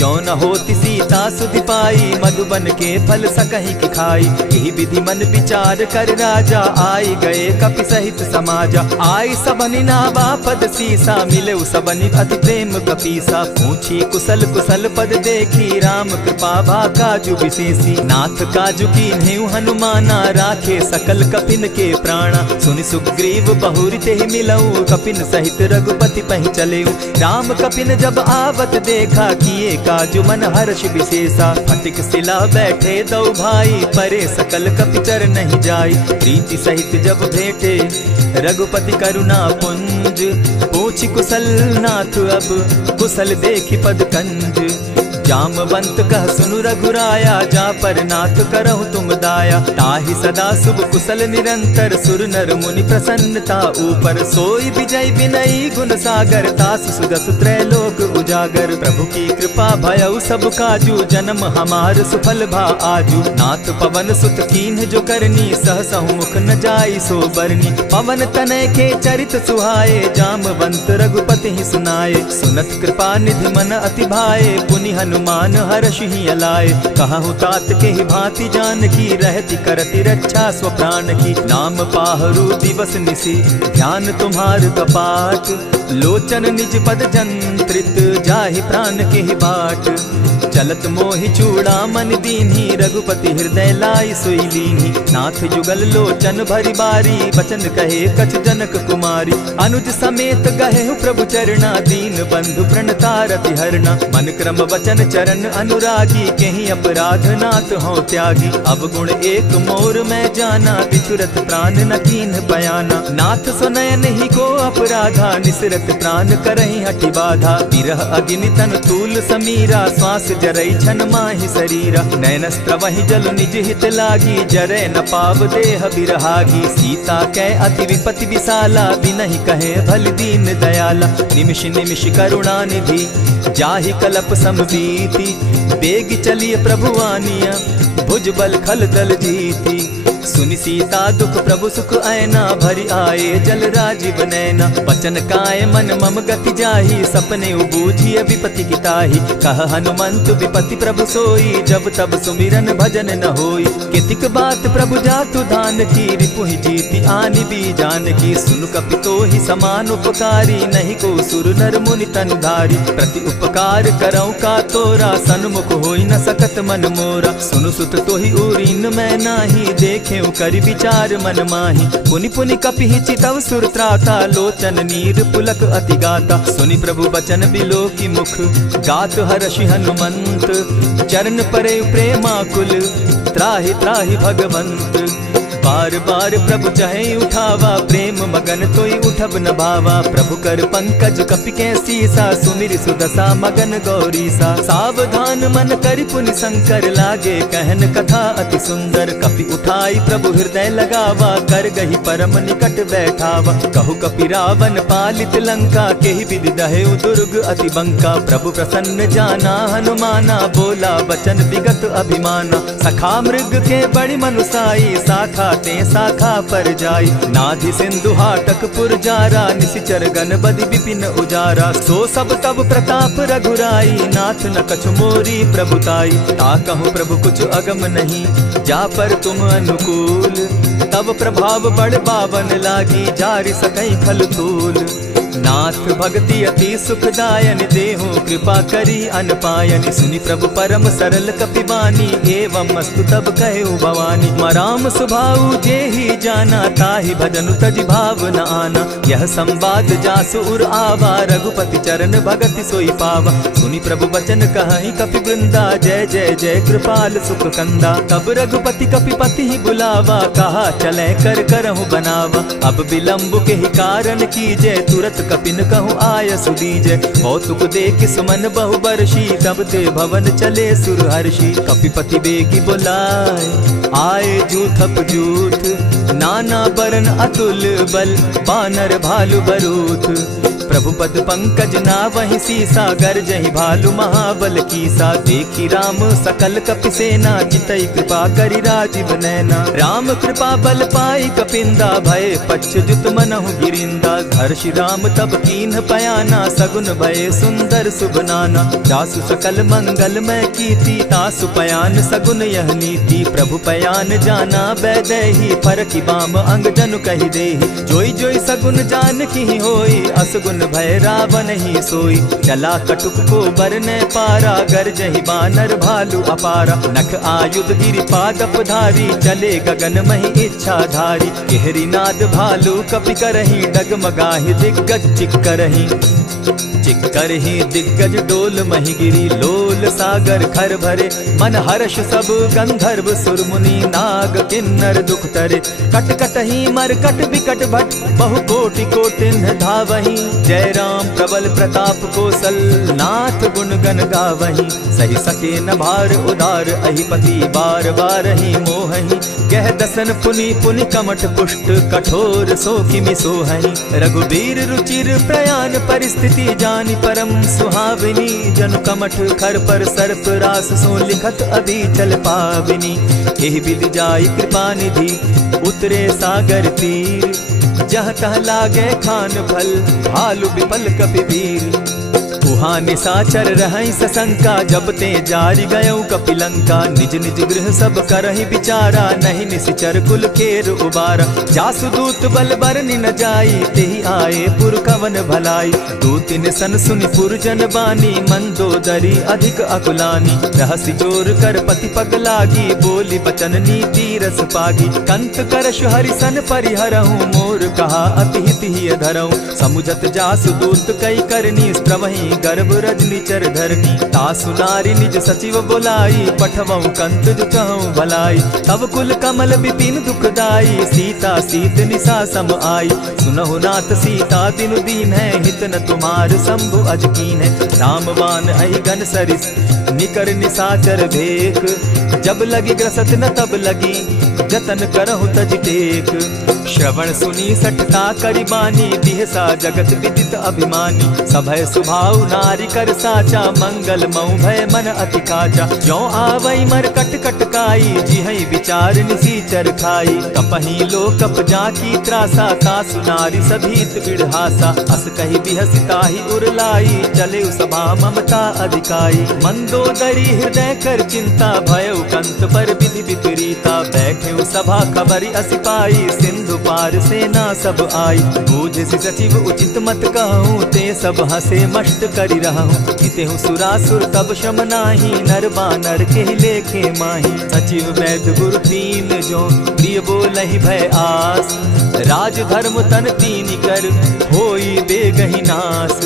जो न होती सीता सुधि पाई, मधुबन के फल सकहि की खाई। यही विधि मन विचार कर राजा, आई गए कपि सहित समाजा। आई सबनि नावा पद सीसा, मिले सबनि अति प्रेम कपीसा। पूछी कुशल कुशल पद देखी, राम कृपा भा काजु विशेषी। नाथ काजु कीन्हेउ हनुमाना, राखे सकल कपिन के प्राणा। सुनि सुग्रीव बहुरि तेहि मिलऊ, कपिन सहित रघुपति पहि चलेऊ। राम कपिन जब आवत देखा, किए काजु मन हर्ष विशेषा। फटिक सिला बैठे दो भाई, परे सकल कपिचर नहीं जाई। प्रीति सहित जब भेटे, रघुपति करुणा पुंज। पूछि कुशल नाथ अब, कुशल देखि पद कंज। जामवंत कह सुनु रघुराया, जा पर नाथ करहु तुम दाया। ताहि सदा शुभ कुशल निरंतर, सुर नर मुनि प्रसन्नता ऊपर। सोई विजय विनयी गुण सागर, तास सुदस त्रैलोक उजागर। प्रभु की कृपा भयउ सब काजू, जन्म हमार सुफल भा आजू। नाथ पवन सुत कीन्ह जो करनी, सहसहु मुख न जाई सो बरनी। पवन तनय के चरित सुहाए, जामवंत रघुपति ही सुनाए। सुनत कृपा निधि मन अति भाए, पुनि हनुमान हर्ष ही अलाए। कहूँ तात के ही भांति जान की, रहती करती रक्षा स्व प्राण की। नाम पाहरु दिवस निसी, ध्यान तुम्हार कपाट। लोचन निज पद जंत्रित, जाहि प्राण के ही बाट। चलत मोहि चूड़ा मन दीन्ही, रघुपति हृदय लाई सोई लीन्ही। नाथ जुगल लोचन भरी बारी, बचन कहे कछ जनक कुमारी। अनुज समेत गहे प्रभु चरणा, दीन बंधु प्रणतारति हरना। मन क्रम वचन चरण अनुरागी, केहि अपराध नाथ हो त्यागी। अब गुण एक मोर मैं जाना, बिछुरत प्राण न कीन्ह बयाना। नाथ सुनयन ही को अपराधा, निसरत प्राण करहि हठि बाधा। विरह अग्नि तन तूल समीरा, श्वास जरई छन माहि शरीरा। नैनस्त्र वहि जल निज हित लागी, जरै न पाव देह बिरहागी। सीता कै अति विपति विशाला, बिनहि कहे भल दीन दयाला। निमिष निमिष करुणा निधि, जाहि कलप समबीति। बेग चलिए प्रभु आनिया, भुज बल खल दल जीती। सुनि सीता दुख प्रभु सुख ऐना, भरी आए जल राजीव नैना। बचन काय मन मम गति जाहि, सपने बूझिए विपति की ताहि। कह हनुमंत विपति प्रभु सोई, जब तब सुमिरन भजन न होई। कितिक बात प्रभु जातु धान की, रिपुहि जीति आनि भी जान की। सुन कपि तोहि समान उपकारी, नहीं को सुर नर मुनि तनुधारी। प्रति उपकार करऊँ का तोरा, सन्मुख होई न सकत मन मोरा। सुनु सुत तोहि उरीन मैं नाही, देखे करि विचार मन माही। पुनि पुनि कपिहि चितव सुर त्राता, लोचन नीर पुलक अति गाता। सुनि प्रभु बचन बिलो की मुख, गात हर्षि हनुमंत। चरण परे प्रेमाकुल, त्राहि त्राहि भगवंत। बार बार प्रभु चहे उठावा, प्रेम मगन तोई उठब न भावा। प्रभु कर पंकज कपि के सीसा, सुमिर सुदशा मगन गौरीसा। सावधान मन करि पुनि शंकर, लागे कहन कथा अति सुंदर। कपि उठाई प्रभु हृदय लगावा, कर गही परम निकट बैठावा। कहु कपि रावण पालित लंका, केहि विधि दहेउ दुर्ग अति बंका। प्रभु प्रसन्न जाना हनुमाना, बोला बचन विगत अभिमाना। सखा मृग के बड़ी मनुसाई, साखा ते शाखा पर जाई। नाधि सिंधु हाटक पुर जारा, निशिचर गण बदि विपिन उजारा। सो सब तब प्रताप रघुराई, नाथ न कछु मोरी प्रभुताई। ताकहु प्रभु कुछ अगम नहीं, जा पर तुम अनुकूल। तब प्रभाव बड़ पावन लागी, जारि सकई फल फूल। नाथ भक्ति अति सुखदायन, देहु कृपा करी अनपायनि। सुनि प्रभु परम सरल कपिबानी, एवं मस्तु तब कहु भवानी। मराम सुभाऊ जेहि जाना, ताहि भजनु तजि भाव न आना। यह संवाद जासु उर आवा, रघुपति चरण भगति सोई पावा। सुनि प्रभु बचन कहि कपि वृंदा, जय जय जय कृपाल सुख कंदा। तब रघुपति कपिपति ही बुलावा, कहा चले कर करहु बनावा। अब विलंब के ही कारण कीजय, तुरत कपिन कहूँ आय सुदीजय। कौतुक देख सुमन बहु बरसी, तब ते भवन चले सुर हर्षि। कपिपति बेगी बुलाए, आए जूथप जूथ। नाना बरन अतुल बल, बानर भालु बरूथ। प्रभु पद पंकज ना वही सीसा, गर्जहि भालु महाबल कीसा। देखी राम सकल कपि सेना, जितई कृपा करि राजीव नैना। राम कृपा बल पाई कपिंदा, भय पच्युत मनहु गिरिंदा। हर्षि राम तब कीन्ह पयाना, सगुन भय सुंदर शुभ नाना। जासु सकल मंगल मैं कीर्ति, तासु पयान सगुन यह नीति। प्रभु पयान जाना बैदेही, फरकि बाम अंग जनु कहि देहि। जोई जोई सगुन जान की होई, असगुन भय रावण ही सोई। चला कटुक को बरने पारा, गर्जहि बानर भालु अपारा। नख आयुध गिरि पादप धारी, चले गगन महि इच्छा धारी। केहरी नाद भालु कपि करहि, डगमगाहि दिग्गज चिक्करहि। चिक्करहि दिग्गज डोल महि गिरी, लोल सागर खर भरे। मन हर्ष सब गंधर्व सुर मुनि, नाग किन्नर दुख तरे। कट कटहि मरकट विकट भट, बहु कोटि कोटिन्ह धावहि। जय राम प्रबल प्रताप कौशल, नाथ गुण गण गावहि। सही सके न भार उदार, अहिपति बार बार ही मोहहि। कह दसन पुनि पुनि कमठ पुष्ट, कठोर सो किमि सोहहि। रघुबीर रुचिर प्रयाण परिस्थिति, जानि परम सुहाविनी। जनु कमठ खर पर सर्प रास, सो लिखत अभी चल पाविनी। एहि विधि जाई कृपा निधि, उतरे सागर तीर। जहाँ तह लागे खान फल, भालु विपल कपि वीर। उहाँ निशाचर रहई सशंका, जब ते जारी गयऊ कपिलंका। निज निज गृह सब करहि विचारा, नहीं निशिचर कुल केर उबारा। जासुदूत बल बरनि न जाई, तेहि आए पुर कवन भलाई। दू तिन सन सुनि पुरजन बानी, मंदोदरी अधिक अकुलानी। रहसि जोर कर पति पग लागी, बोली बचन नीति रस पागी। कंत करश हरिसन परिहरहूँ, मोर कहा अति हित ही धरऊँ। समुझत जासुदूत कई करनी, प्रवही गर्भ रजनी चर धरनी। तासु नारी निज सचिव बोलाई, पठवऊ कंत जो कहूँ भलाई। तब कुल कमल विपिन दुखदाई, सीता सीत निशा सम आई। सुनहु नाथ सीता तिनु दीन है, हित न तुम्हार शंभु अजकीन है। रामबान अहि घन सरिस, निकर निशाचर भेक। जब लगी ग्रसत न तब लगी, जतन करहु तज टेक। श्रवण सुनी सठता करिबानी, दिहसा जगत विदित अभिमानी। सभय सुभाव नारी कर साचा, मंगल मऊ भय मन अति काचा। जो आवई मर कट कट काई, जिहई विचार निसीचर खाई। कपही लो कप जाकी त्रासा, तासु नारी सभीत बिढ़ासा। अस कही बिहसिता ही उरलाई, चले सभा ममता अधिकाई। मंदोदरी हृदय कर चिंता, भयउ कंत पर विधि विपरीता। बैठे सभा खबरी असी पाई, सिंधु पार सेना सब आई। बूझ सचिव उचित मत कहूँ, ते सब हसे मष्ट करि रहूँ। हितेहु सुरासुर तब शम नाही, नर बानर के लेखे माही। सचिव वैद्य गुरु तीन जो, प्रिय बोलहि भय आस। राज धर्म तन तीन कर, होई बेगहि नास।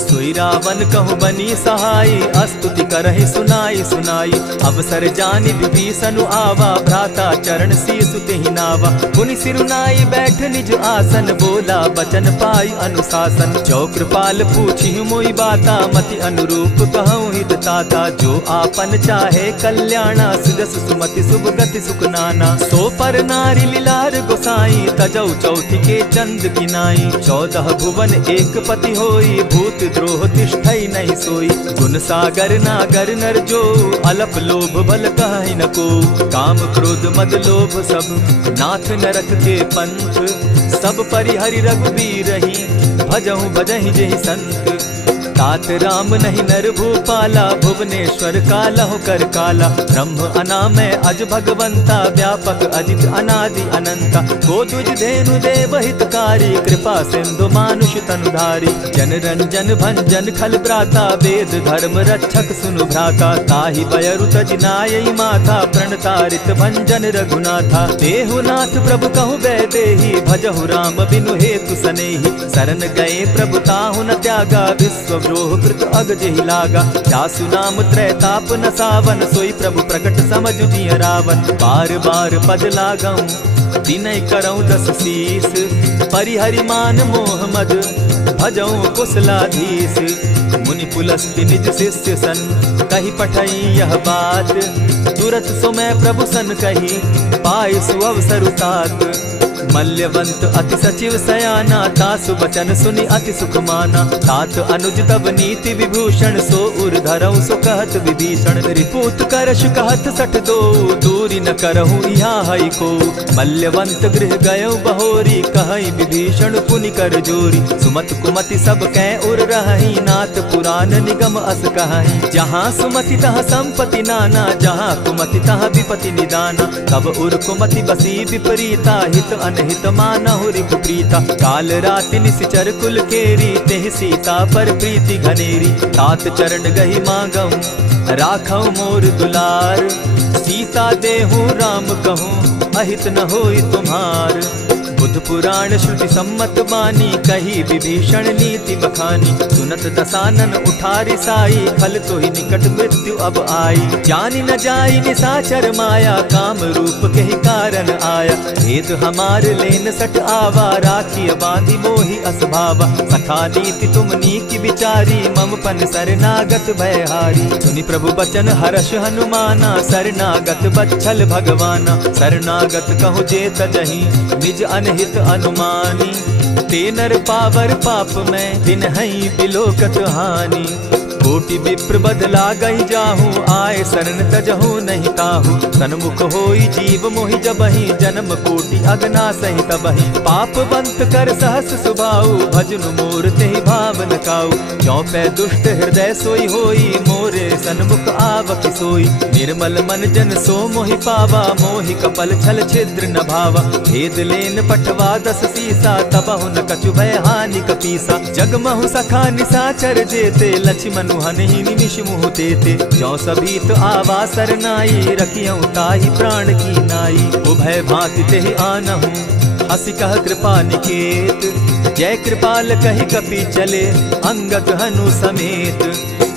सोई रावण कहु बनी सहाय, अस्तुति करहि सुनाई सुनाई। अवसर जानि विभीषण आवा, भ्राता चरण शीस तेहि नावा। पुनि सिरुनाई बैठ निज आसन, बोला बचन पाई अनुशासन। जो कृपाल पूछी मोई बाता, मति अनुरूप कहूँ हित ताता। जो आपन चाहे कल्याणा, सुजस सुमति शुभ गति सुख नाना। सो पर नारी लीलार गोसाई, तजौ चौथी के चंद किनाई। 14 भुवन एक पति होई, भूत द्रोह तिष्ठई नहीं सोई। गुण सागर नागर नर जो, अलप लोभ बल कहि न को। काम क्रोध मद लोभ सब, नाथ नरक के पंथ। सब परिहरि रघुबीर रही, भजहु भजहि जेहि संत। तात राम नहीं नर भूपाला, भुवनेश्वर कालहु कर काला। ब्रह्म अनामय अज भगवंता, व्यापक अजित अनादि अनंता। को तुझ धेनु देव हितकारी, कृपा सिंधु मानुष तनुधारी। जन रंजन भंजन खल भ्राता, वेद धर्म रक्षक सुनु भ्राता। ताहि बयरु तज नायई माथा, प्रणतारित भंजन रघुनाथा। देहुनाथ प्रभु कहु बैदेही, भजहु राम बिनु हेतु सनेही। शरण गए प्रभु ताहु न त्यागा, विश्व कृत अग जेहि लागा। जासु नाम त्रैताप न सावन, सोई प्रभु प्रकट समझ जिय रावण। बार बार पद लागऊं, दिनय करऊं 10 शीस। परिहरि मान मोह मद, भजऊं कुशलाधीश। मुनि पुलस्ति निज शिष्य सन, कही पठई यह बात। तुरत सो मैं प्रभु सन कही, पाए सुअवसर तात। मल्यवंत अति सचिव सयाना, तासु बचन सुनि अति सुख माना। तात अनुज तब नीति विभूषण, सो उर धरऊं सो कहत विभीषण। रिपुत करश कहत सठ दो, दूरी न करहूँ यहाँ हई को। मल्यवंत गृह गयऊ बहोरी, कहई विभीषण पुनि कर जोरी। सुमत कुमति सब कै उर रहई, नाथ पुराण निगम अस कहई। जहाँ सुमति तहाँ संपत्ति नाना, जहाँ कुमति तहाँ विपति निदाना। तब उर कुमति बसी विपरीता, हित अनहित मानहु रिपु प्रीता। काल राति निशिचर कुल केरी, तेहि सीता पर प्रीति घनेरी। तात चरण गहि मांगऊं, राखऊं मोर दुलार। सीता देहूं राम कहूं, अहित न होई तुम्हार। बुद्ध पुराण श्रुति सम्मत बानी, कही विभीषण नीति बखानी। सुनत दसानन उठारी साई, खल तो ही निकट मृत्यु अब आई। जानि न जाई निशाचर माया, काम रूप के ही कारण आया। भेद हमार लेन सट आवा, राखी बांधी मोहि असभावा। सखा नीति तुम नीकी विचारी, मम पन शरणागत भयहारी। सुनि प्रभु बचन हर्ष हनुमाना, शरणागत बच्छल भगवाना। शरणागत कहु जे तजहि, निज अनहित अनुमानी। ते नर पावर पाप में, दिन हई बिलोकत हानि। कोटि विप्र बदला गई जाहू, आए शरण तजहू नहीं ताहू। सन्मुख होई जीव मोहि जबहि, जन्म कोटि अगना सही तबहि। पाप बंत कर सहस सुभाऊ, भजनु मोर तेहि भावन काऊ। ज्यों पै दुष्ट हृदय सोई होई, मोरे सन्मुख आवक सोई। निर्मल मन जन सो मोहि पावा, मोहि कपल छल छिद्र न भावा। भेद लेन पठवा 10 सीसा, तबहु न कछु भय हानि कपीसा। जगमहु सखा निसाचर जेते, लक्ष्मण हनहि निमिष मुह तेते। ज्यों सभीत आवा सरनाई, रखियऊ ताहि प्राण की नाई। उभय भांति तेहि आनहु, हसी कह कृपा निकेत। जय कृपाल कहि कपि चले, अंगद हनु समेत।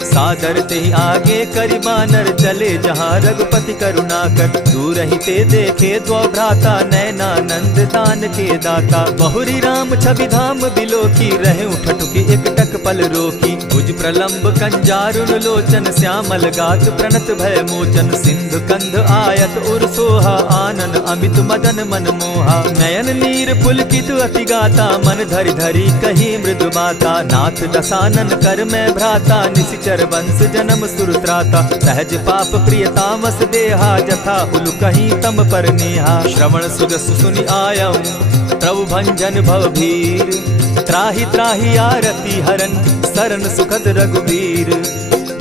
सादर तेहि आगे करि बानर चले, जहाँ रघुपति करुणाकर। दूर ही ते देखे द्वौ भ्राता, नैनानंद दान के दाता। बहुरी राम छवि धाम बिलोकी, रहे ठठुकी एक टक पल रोकी। भुज प्रलंब कंजारुन लोचन, श्यामल गात प्रणत भय मोचन। सिंधु कंध आयत उर सोहा, आनन अमित मदन मन मोहा। नयन नीर पुलकित अति गाता, मन धरि धरि कही मृदु बाता। नाथ दसानन कर मैं भ्राता, निशिचर वंश जन्म सुरत्राता। सहज पाप प्रिय तामस देहा, जथा उलु कहीं तम पर नेहा। श्रवण सुजस सुनि आयऊं, प्रभु भंजन भव भीर। त्राहि त्राहि आरती हरन, सरन सुखद रघुबीर।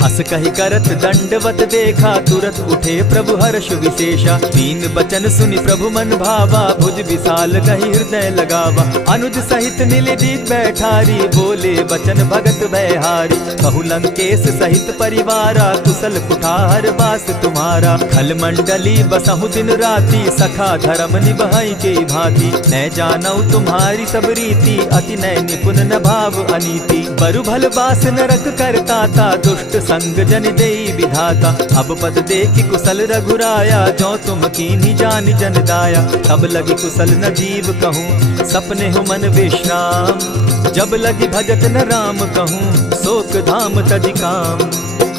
अस कहि करत दंडवत देखा, तुरत उठे प्रभु हर्ष विशेषा। दीन बचन सुनि प्रभु मन भावा, भुज विशाल कहि हृदय लगावा। अनुज सहित नीलदीप बैठारी, बोले बचन भगत भयहारी। कहु लंकेश सहित परिवारा, कुशल कुठार बास तुम्हारा। खल मंडली बसहु दिन राति, सखा धर्म निभाई के भांति। न जानौ तुम्हारी सब रीति, अति नय निपुण न भाव अनीति। बरु भल बास नरक करताता, दुष्ट संग जन देई विधाता। अब पद देखि कुशल रघुराया, जो तुम कीन्ही जान जन दाया। तब लगी कुशल न जीव कहूँ, सपने हो मन विश्राम। जब लगी भजत न राम कहूँ, शोक धाम तज काम।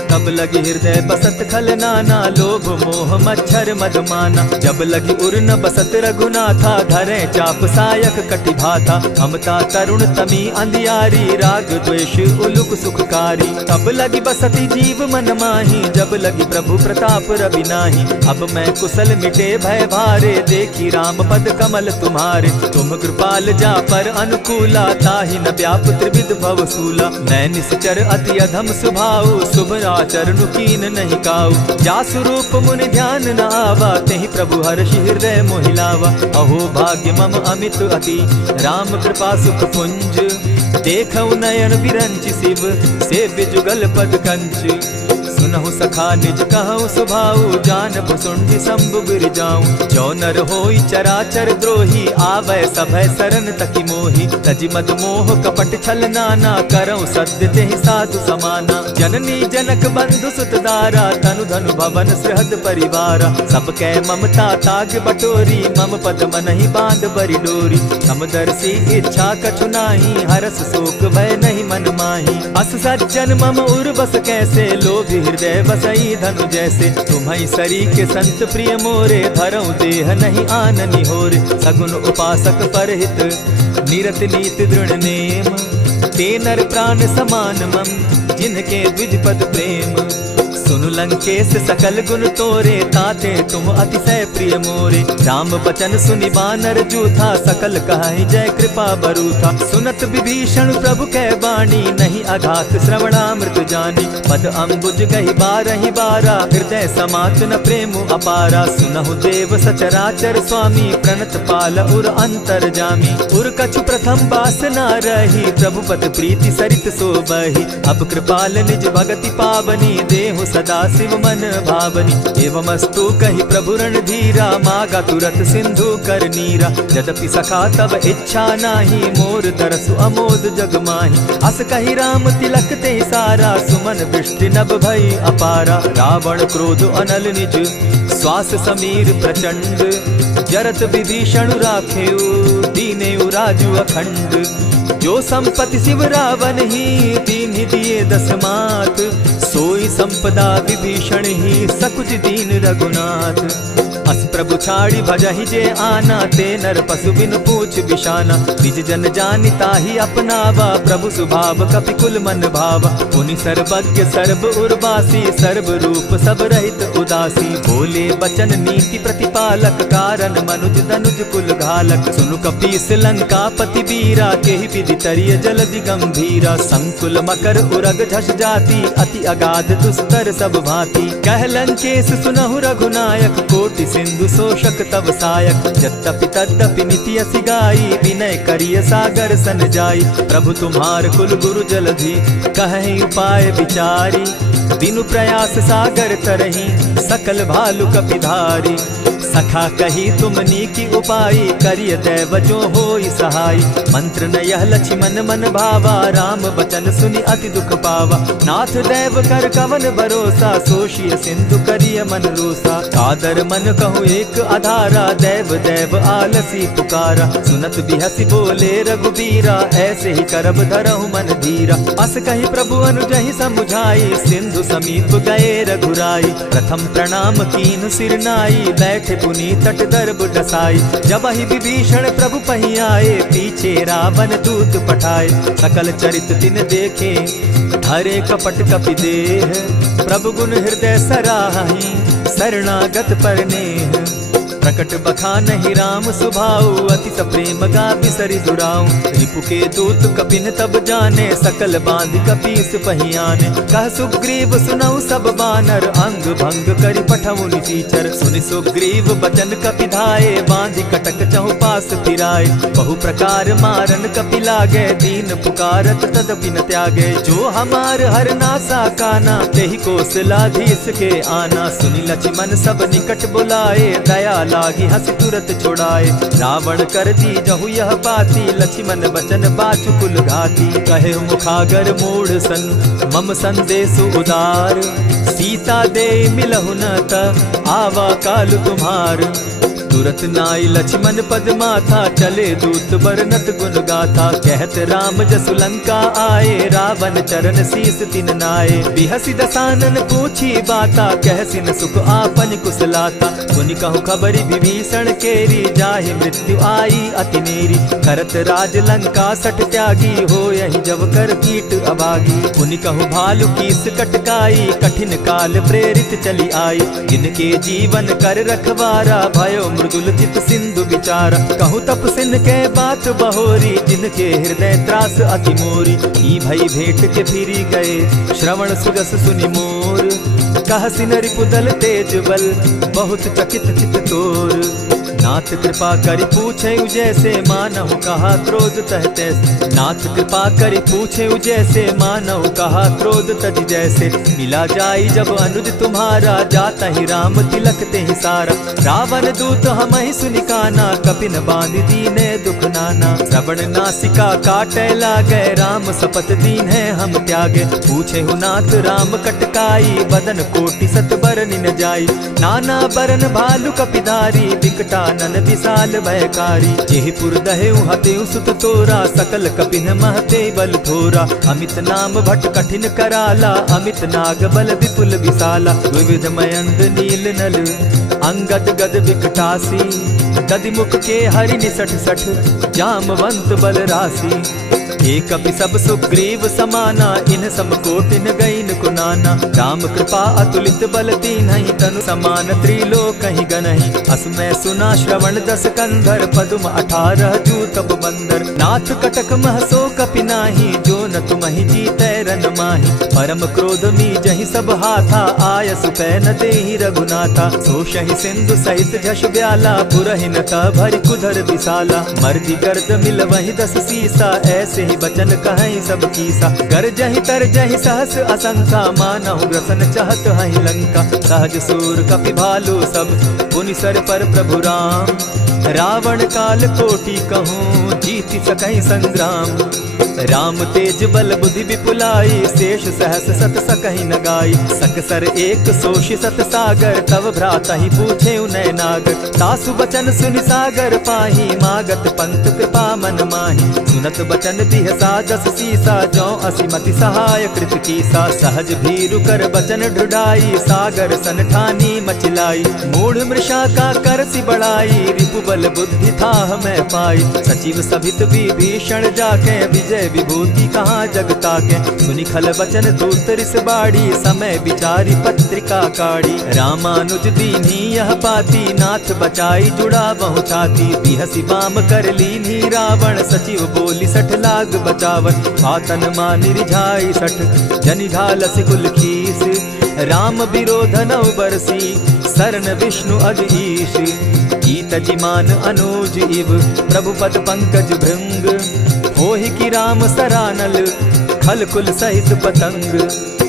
तब लगी हृदय बसत खल नाना, लोभ मोह मच्छर मद माना। जब लगी उर न बसत रघुनाथा, धरे चाप सायक कटि भाता। ममता तरुण तमी अंधियारी, राग द्वेष उलुक सुखकारी। तब लगी बसती जीव मन माही, जब लगी प्रभु प्रताप रवि नाही। अब मैं कुशल मिटे भय भारे, देखी राम पद कमल तुम्हारे। तुम कृपाल जा पर अनुकूला, ताहि न व्याप त्रिविध भव सूला। मैं निश्चर अति अधम सुभाऊ, शुभ चरणु कीन नहीं काऊ। जासु रूप मुनि ध्यान न आवा, तेहि प्रभु हर्षि हृदय मोहिलावा। अहो भाग्य मम अमित अति, राम कृपा सुख पुंज। देखऊ नयन बिरंचि शिव, सेव्य जुगल पद कंच। सुनहु सखा निज कहूँ सुभाऊ, जान भुसुंडि शंभु गिर जाऊं। जो नर होई चराचर द्रोही, आवे सभय सरन तकी मोही। तजि मद मोह कपट छल नाना, करऊं सत्य तेहि साधु समाना। जननी जनक बंधु सुत दारा, तनु धनु भवन सृहद परिवारा। सब कै ममता ताग बटोरी, मम पद मनहि बांध बरि डोरी। समदर्शी इच्छा कछु नाही, हरस शोक भय नहीं मन माही। अस सज्जन मम उर बस कैसे, लोभी हृदय बसई धनु जैसे। तुम्हि सरी के संत प्रिय मोरे, धरऊ देह नहीं आननि होरे। सगुन उपासक परहित, निरत नीत दृढ़ नेम। ते नर प्राण समान मम, जिनके द्विज पद प्रेम। सुनु लंकेश सकल गुण तोरे, ताते तुम अतिशय प्रिय मोरे। राम बचन सुनि बानर जूथा, सकल कहाई जय कृपा बरूथा। सुनत विभीषण प्रभु कै बाणी, नहीं अघात श्रवणामृत जानी। पद अम्बुज गहि बारहि बारा, हृदय समात न प्रेम अपारा। सुनहु देव सचराचर स्वामी, प्रणत पाल उर अंतर जामी। उर कछु प्रथम बास न रही, प्रभु पद प्रीति सरित सोबहि। अब कृपाल निज भगति पावनी, देहु सदा शिव मन भावनी। एवमस्तु कहि प्रभु रणधीरा, मागा तुरत सिंधु कर नीरा। यद्यपि सखा तब इच्छा नाही, मोर तरसु अमोद जग माही। अस कहि राम तिलक ते सारा, सुमन वृष्टि नभ भई अपारा। रावण क्रोध अनल निज, श्वास समीर प्रचंड। जरत विभीषण राखेउ, दीनेउ राजु अखंड। जो संपत्ति शिव रावण ही, दीन्हि दिए 10 मात। सोई संपदा विभीषण ही, सकुच दीन रघुनाथ। अस प्रभु छाड़ी भजहि जे आना, ते नर पशु बिन पूछ बिशाना। निज जन जानि ताहि अपनावा, प्रभु स्वभाव कपि कुल मन भावा। पुनि सर्वज्ञ सर्व उर्वासी, सर्व रूप सब रहित उदासी। बोले बचन नीति प्रतिपालक, कारण मनुज धनुज कुल घालक। सुनु कपीस लंकापति वीरा, केहि विधि तरिय जलधि गंभीरा। संकुल मकर उरग झस जाति, अति अगाध दुस्तर सब भांति। कह लंकेश सुनहु रघुनायक, कोटि सिंधु शोषक तब सायक। यद्यपि तद्यपि निति असि गाई, विनय करिय सागर सन जाई। प्रभु तुम्हार कुल गुरु जलधि, कहि उपाय विचारी। बिनु प्रयास सागर तरही, सकल भालु कपिधारी। सखा कही तुमनी की उपाय, करिय दैव जो होई सहाय। मंत्र न यह लक्ष्मण मन भावा, राम बचन सुनि अति दुख पावा। नाथ दैव कर कवन भरोसा, सोषिय सिंधु करिय मन रोसा। कादर मन कहूँ एक आधारा, दैव दैव आलसी पुकारा। सुनत बिहसी बोले रघुबीरा, ऐसे ही करब धरहु मन धीरा। अस कही प्रभु अनुजहि समुझाई, सिंधु समीप गए रघुराई। प्रथम प्रणाम कीन सिर नाई, बैठे पुनि तट दर्भ डसाई। जब ही विभीषण प्रभु पही आए, पीछे रावण दूत पठाए। सकल चरित तिन देखे, हरे कपट कपि देह। प्रभु गुण हृदय सराहि, शरणागत पर नेह। प्रकट बखानहि राम सुभाऊ, अति सप्रेम गा बिसरि दुराऊ। रिपु के दूत कपिन तब जाने, सकल बांधि कपीस पहियाने। कह सुग्रीव सुनऊ सब बानर, अंग भंग करि पठऊ निसीचर। सुनि सुग्रीव बचन कपि धाये, बांधि कटक चहु पास फिराए। बहु प्रकार मारन कपि लागे, दीन पुकारत तदपि न त्यागे। जो हमार हर नासा काना, तेहि कौशलाधीश के आना। सुनि लक्ष्मण सब निकट बुलाए, दया लागी हंस तुरत छुड़ाए। रावण कर दी जहु यह बाती, लक्ष्मण बचन बाचु कुल घाती। कहे मुखागर मूढ़ सन, मम संदेश उदार। सीता दे मिलहु न त, आवा काल तुम्हार। तुरत नाई लक्ष्मण पद माथा, चले दूत बरनत गुण गाथा। कहत राम जसु लंका आए, रावण चरण शीस तिन नाये। बिहसि दसानन पूछी बाता, कहसिन सुख आपन कुशलाता। मुनि कहु खबरि विभीषण केरी, जाहि मृत्यु आई अति नेरी। करत राज लंका सठ त्यागी, हो यही जब कर कीट अभागी। मुनि कहु भालु कीस कटकाई, कठिन काल प्रेरित चली आई। जिनके जीवन कर रखवारा, भयो मृदुल चित सिंधु विचारा। कहु तपसिन के बात बहोरी, जिनके हृदय त्रास अति मोरी। ई भई भेंट के फिरी गए, श्रवण सुजस सुनि मोर। कहसिन रिपुदल तेज बल, बहुत चकित चित तोर। नाथ कृपा करि पूछे जैसे, मानहु कहा क्रोध तह तैसे। नाथ कृपा करि पूछे जैसे, मानहु कहा क्रोध तज जैसे। मिला जाई जब अनुज तुम्हारा, जाता ही राम तिलक ते ही सारा। रावण दूत हम ही सुनि काना, कपिन बांधि दीने दुख नाना। श्रवण नासिका काटे लागे, राम सपत दीन है हम त्यागे। पूछे हु नाथ राम कटकाई, बदन कोटि सत बरनि न जाई। नाना बरन भालु कपिधारी, विकटा नन विशाल भयकारी। जेहिपुर दहेउ हतेउ सुत तोरा, सकल कपिन महते बल थोरा। अमित नाम भट कठिन कराला, अमित नाग बल विपुल विशाला। विविध मयंद नील नल, अंगद गद विकटासी। दधिमुख के हरि निसठ सठ, जामवंत बल राशि। एक कपि सब सुग्रीव समाना, इन सम कोटिन गईन कुनाना। राम कृपा अतुलित बल तीन्हि, तनु समान त्रिलोक ही गनहि। असमय सुना श्रवण दस कंधर, पदुम 18 जूतब बंदर। नाथ कटक महसो कपि नाही, जो न तुमहि जीतै रन माहि। परम क्रोध मी जहि सब हाथा, आयसु पै न देहि रघुनाथा। सोषहि सिंधु सहित झस ब्याला, पुरहि न त भरि कुधर विशाला। मर्दि गर्द मिल वहि 10 सीसा, ऐसे बचन कहीं सब कीसा। कर जहि तर जहि सहस असंखा, मानहु ग्रसन चाहत हहि लंका। सहज सूर कपि भालु सब, पुनि सर पर प्रभु राम। रावण काल कोटि कहूँ, जीति सकहि संग्राम। राम तेज बल बुद्धि विपुलाई, शेष सहस सत सकहि न गाई। सकसर एक सोषि सत सागर, तव भ्राता ही पूछे उनय नागर। तासु बचन सुनि सागर पाही, मागत पंत कृपा मन माही। सुनत बचन बिहसा 10 सीसा, जौ असिमति सहाय कृत कीसा। सहज भीरु कर बचन ढुढाई, सागर सन ठानी मचिलाई। मूढ़ मृष विशाखा करसी बढ़ाई, रिपुबल बुद्धि था मैं पाई। सचिव सभित विभीषण जाके, विजय विभूति कहाँ जगता के। सुनि खल वचन दूत रिस बाड़ी, समय विचारी पत्रिका काढ़ी। रामानुज दीनी यह पाती, नाथ बचाई जुड़ा बहु छाती। बिहसी बाम कर लीनी रावण, सचिव बोली 60 लाग बचावन। आतन मानि रिझाई 60, जनि ढालसी कुल खीस। राम विरोध नौ बरसी, शरण विष्णु अज ईश। ईत जिमान अनुज इव, प्रभु पद पंकज भृंग। होहि कि राम सरानल, खल कुल सहित पतंग।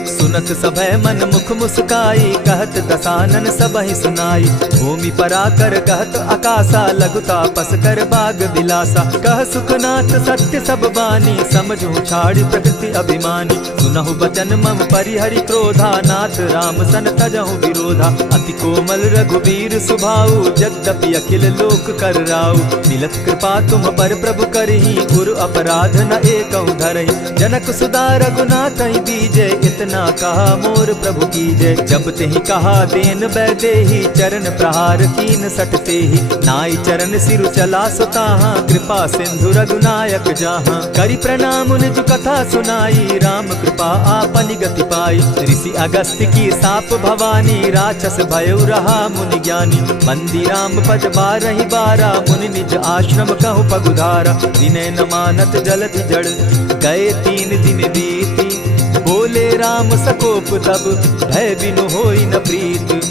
सुनत सभय मन मुख मुस्काई, कहत दसानन सबहि सुनाई। भूमि पराकर कहत आकाशा, लघुता पस कर बाग विलासा। कह सुखनाथ सत्य सब बानी, समझू छाड़ प्रकृति अभिमानी। सुनहु बचन मम परिहरि क्रोधा, नाथ राम सन तजहु विरोधा। अति कोमल रघुबीर सुभाऊ, यद्यपि अखिल लोक कर राऊ। मिलत कृपा तुम पर प्रभु करही, गुरु अपराध न एकहु धरहि। जनक सुदा रघुनाथ दीजे, इतना कहा मोर प्रभु कीजय। जब तेहि कहा देन बैदेही, चरण प्रहार कीन सटते ही। नाई चरण सिरु चला सुताहा, कृपा सिंधु रघुनायक जाहा। करि प्रणाम निज कथा सुनाई, राम कृपा आपनि गति पाई। ऋषि अगस्त की साप भवानी, राक्षस भयउ रहा मुनि ज्ञानी। बंदी राम पद बारहि बारा, मुनि निज आश्रम कहु पगुधारा। विनय न मानत जलधि जड़, गए 3 दिन बीती। बोले राम सकोप तब, भय बिनु होई न प्रीत।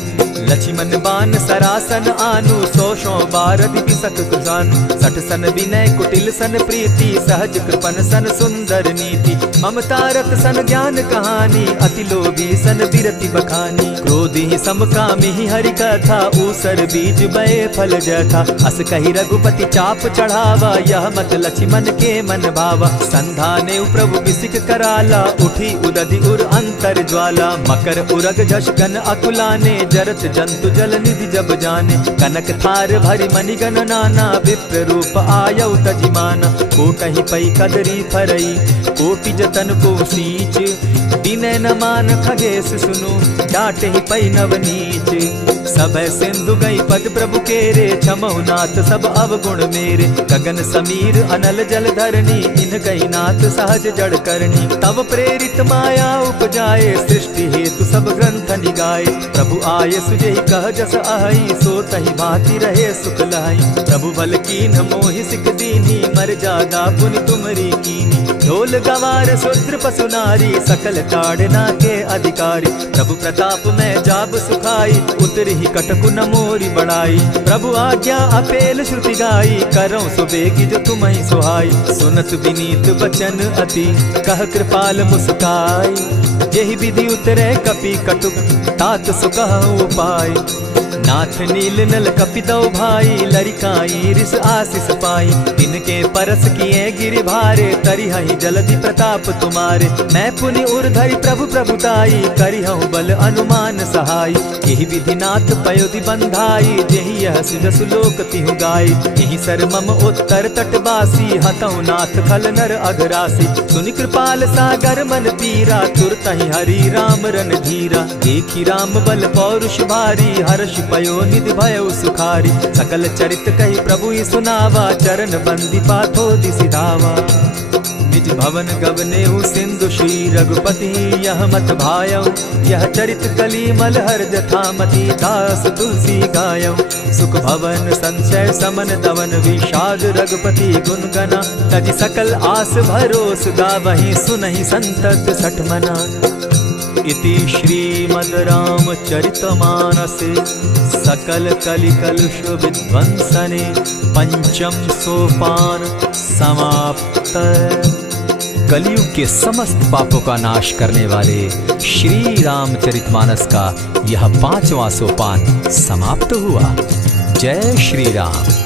लक्ष्मण बान सरासन आनु, 100 बारदि बिसक कुजानु। 60 सन विनय कुटिल सन प्रीति, सहज कृपन सन सुंदर नीति। ममता रत सन ज्ञान कहानी, अति लोभी सन बिरति बखानी। क्रोधि समकामी हरि कथा, ऊसर बीज बये फल जथा। अस कहि रघुपति चाप चढ़ावा, यह मत लक्ष्मण के मन भावा। संधाने प्रभु बिसिक कराला, उठी उदधि उर अंतर ज्वाला। मकर उरग जश गन अकुलाने, जरत जंतु जल निधि जब जाने। कनक थार भरी मणिगण नाना, विप्र रूप आयउ तजिमाना। कोटहि पै कदरी फरई, कोटि जतन को सींच। विनय न मान खगेश सुनु, डांटहि पै नवनीच। सब सिंधु गई पद प्रभु केरे, छमहु नाथ सब अवगुण मेरे। गगन समीर अनल जल धरनी, इन गई नाथ सहज जड़ करनी। तब प्रेरित माया उपजाए, सृष्टि हेतु सब ग्रंथ निगाए। प्रभु आये सुजेहि कह जस अहई, सो तहि भांति रहे सुख लहई। प्रभु बल कीन्ह मोहि सिख दीनी, मर जादा पुनि तुमरी कीनी। ढोल गवार शूद्र पशु नारी, सकल ताड़ना के अधिकारी। प्रभु प्रताप में जाब सुखाई, उतरहि कटकु न मोरी बड़ाई। प्रभु आज्ञा अपेल श्रुति गाई, करौ सो बेगी जो तुम्हि सुहाई। सुनत विनीत बचन अति, कह कृपाल मुस्काई। जेहि विधि उतरे कपि कटुक, तात सो कहु उपाय। नाथ नील नल कपि दो भाई, लरिकाई रिस आशीष पाई। तिनके परस किए गिरि भारे, तरिहहि जलधि प्रताप तुम्हारे। मैं पुनि उर्धरि प्रभु प्रभुताई, करिहु बल अनुमान सहाय। यही विधि नाथ पयोधि बंधाई, जेहि यह सुजसु लोक तिहु गाई। यही सर मम उत्तर तटवासी, हतहु नाथ खल नर अघरासी। सुनि कृपाल सागर मन पीरा, तुरतहि हरि राम रन धीरा। देखी राम बल पौरुष भारी, हर्ष पयो निधि भयउ सुखारी। सकल चरित कही प्रभु सुनावा, चरण बंदी पाथो दिसि धावा। निज भवन गवनेहु सिंधु श्री रघुपति, यह मत भायउ। यह चरित कली मलहर जथामति, दास तुलसी गायउ। सुख भवन संशय समन दवन, विषाद रघुपति गुण गना। तजि सकल आस भरोस, गावहि सुनहि संतत 60 मना। इति श्रीमद् रामचरितमानसे, सकल कलिकलुष विध्वंसने। 5म सोपान समाप्त। कलयुग के समस्त पापों का नाश करने वाले श्री रामचरितमानस का यह 5वां सोपान समाप्त हुआ। जय श्री राम।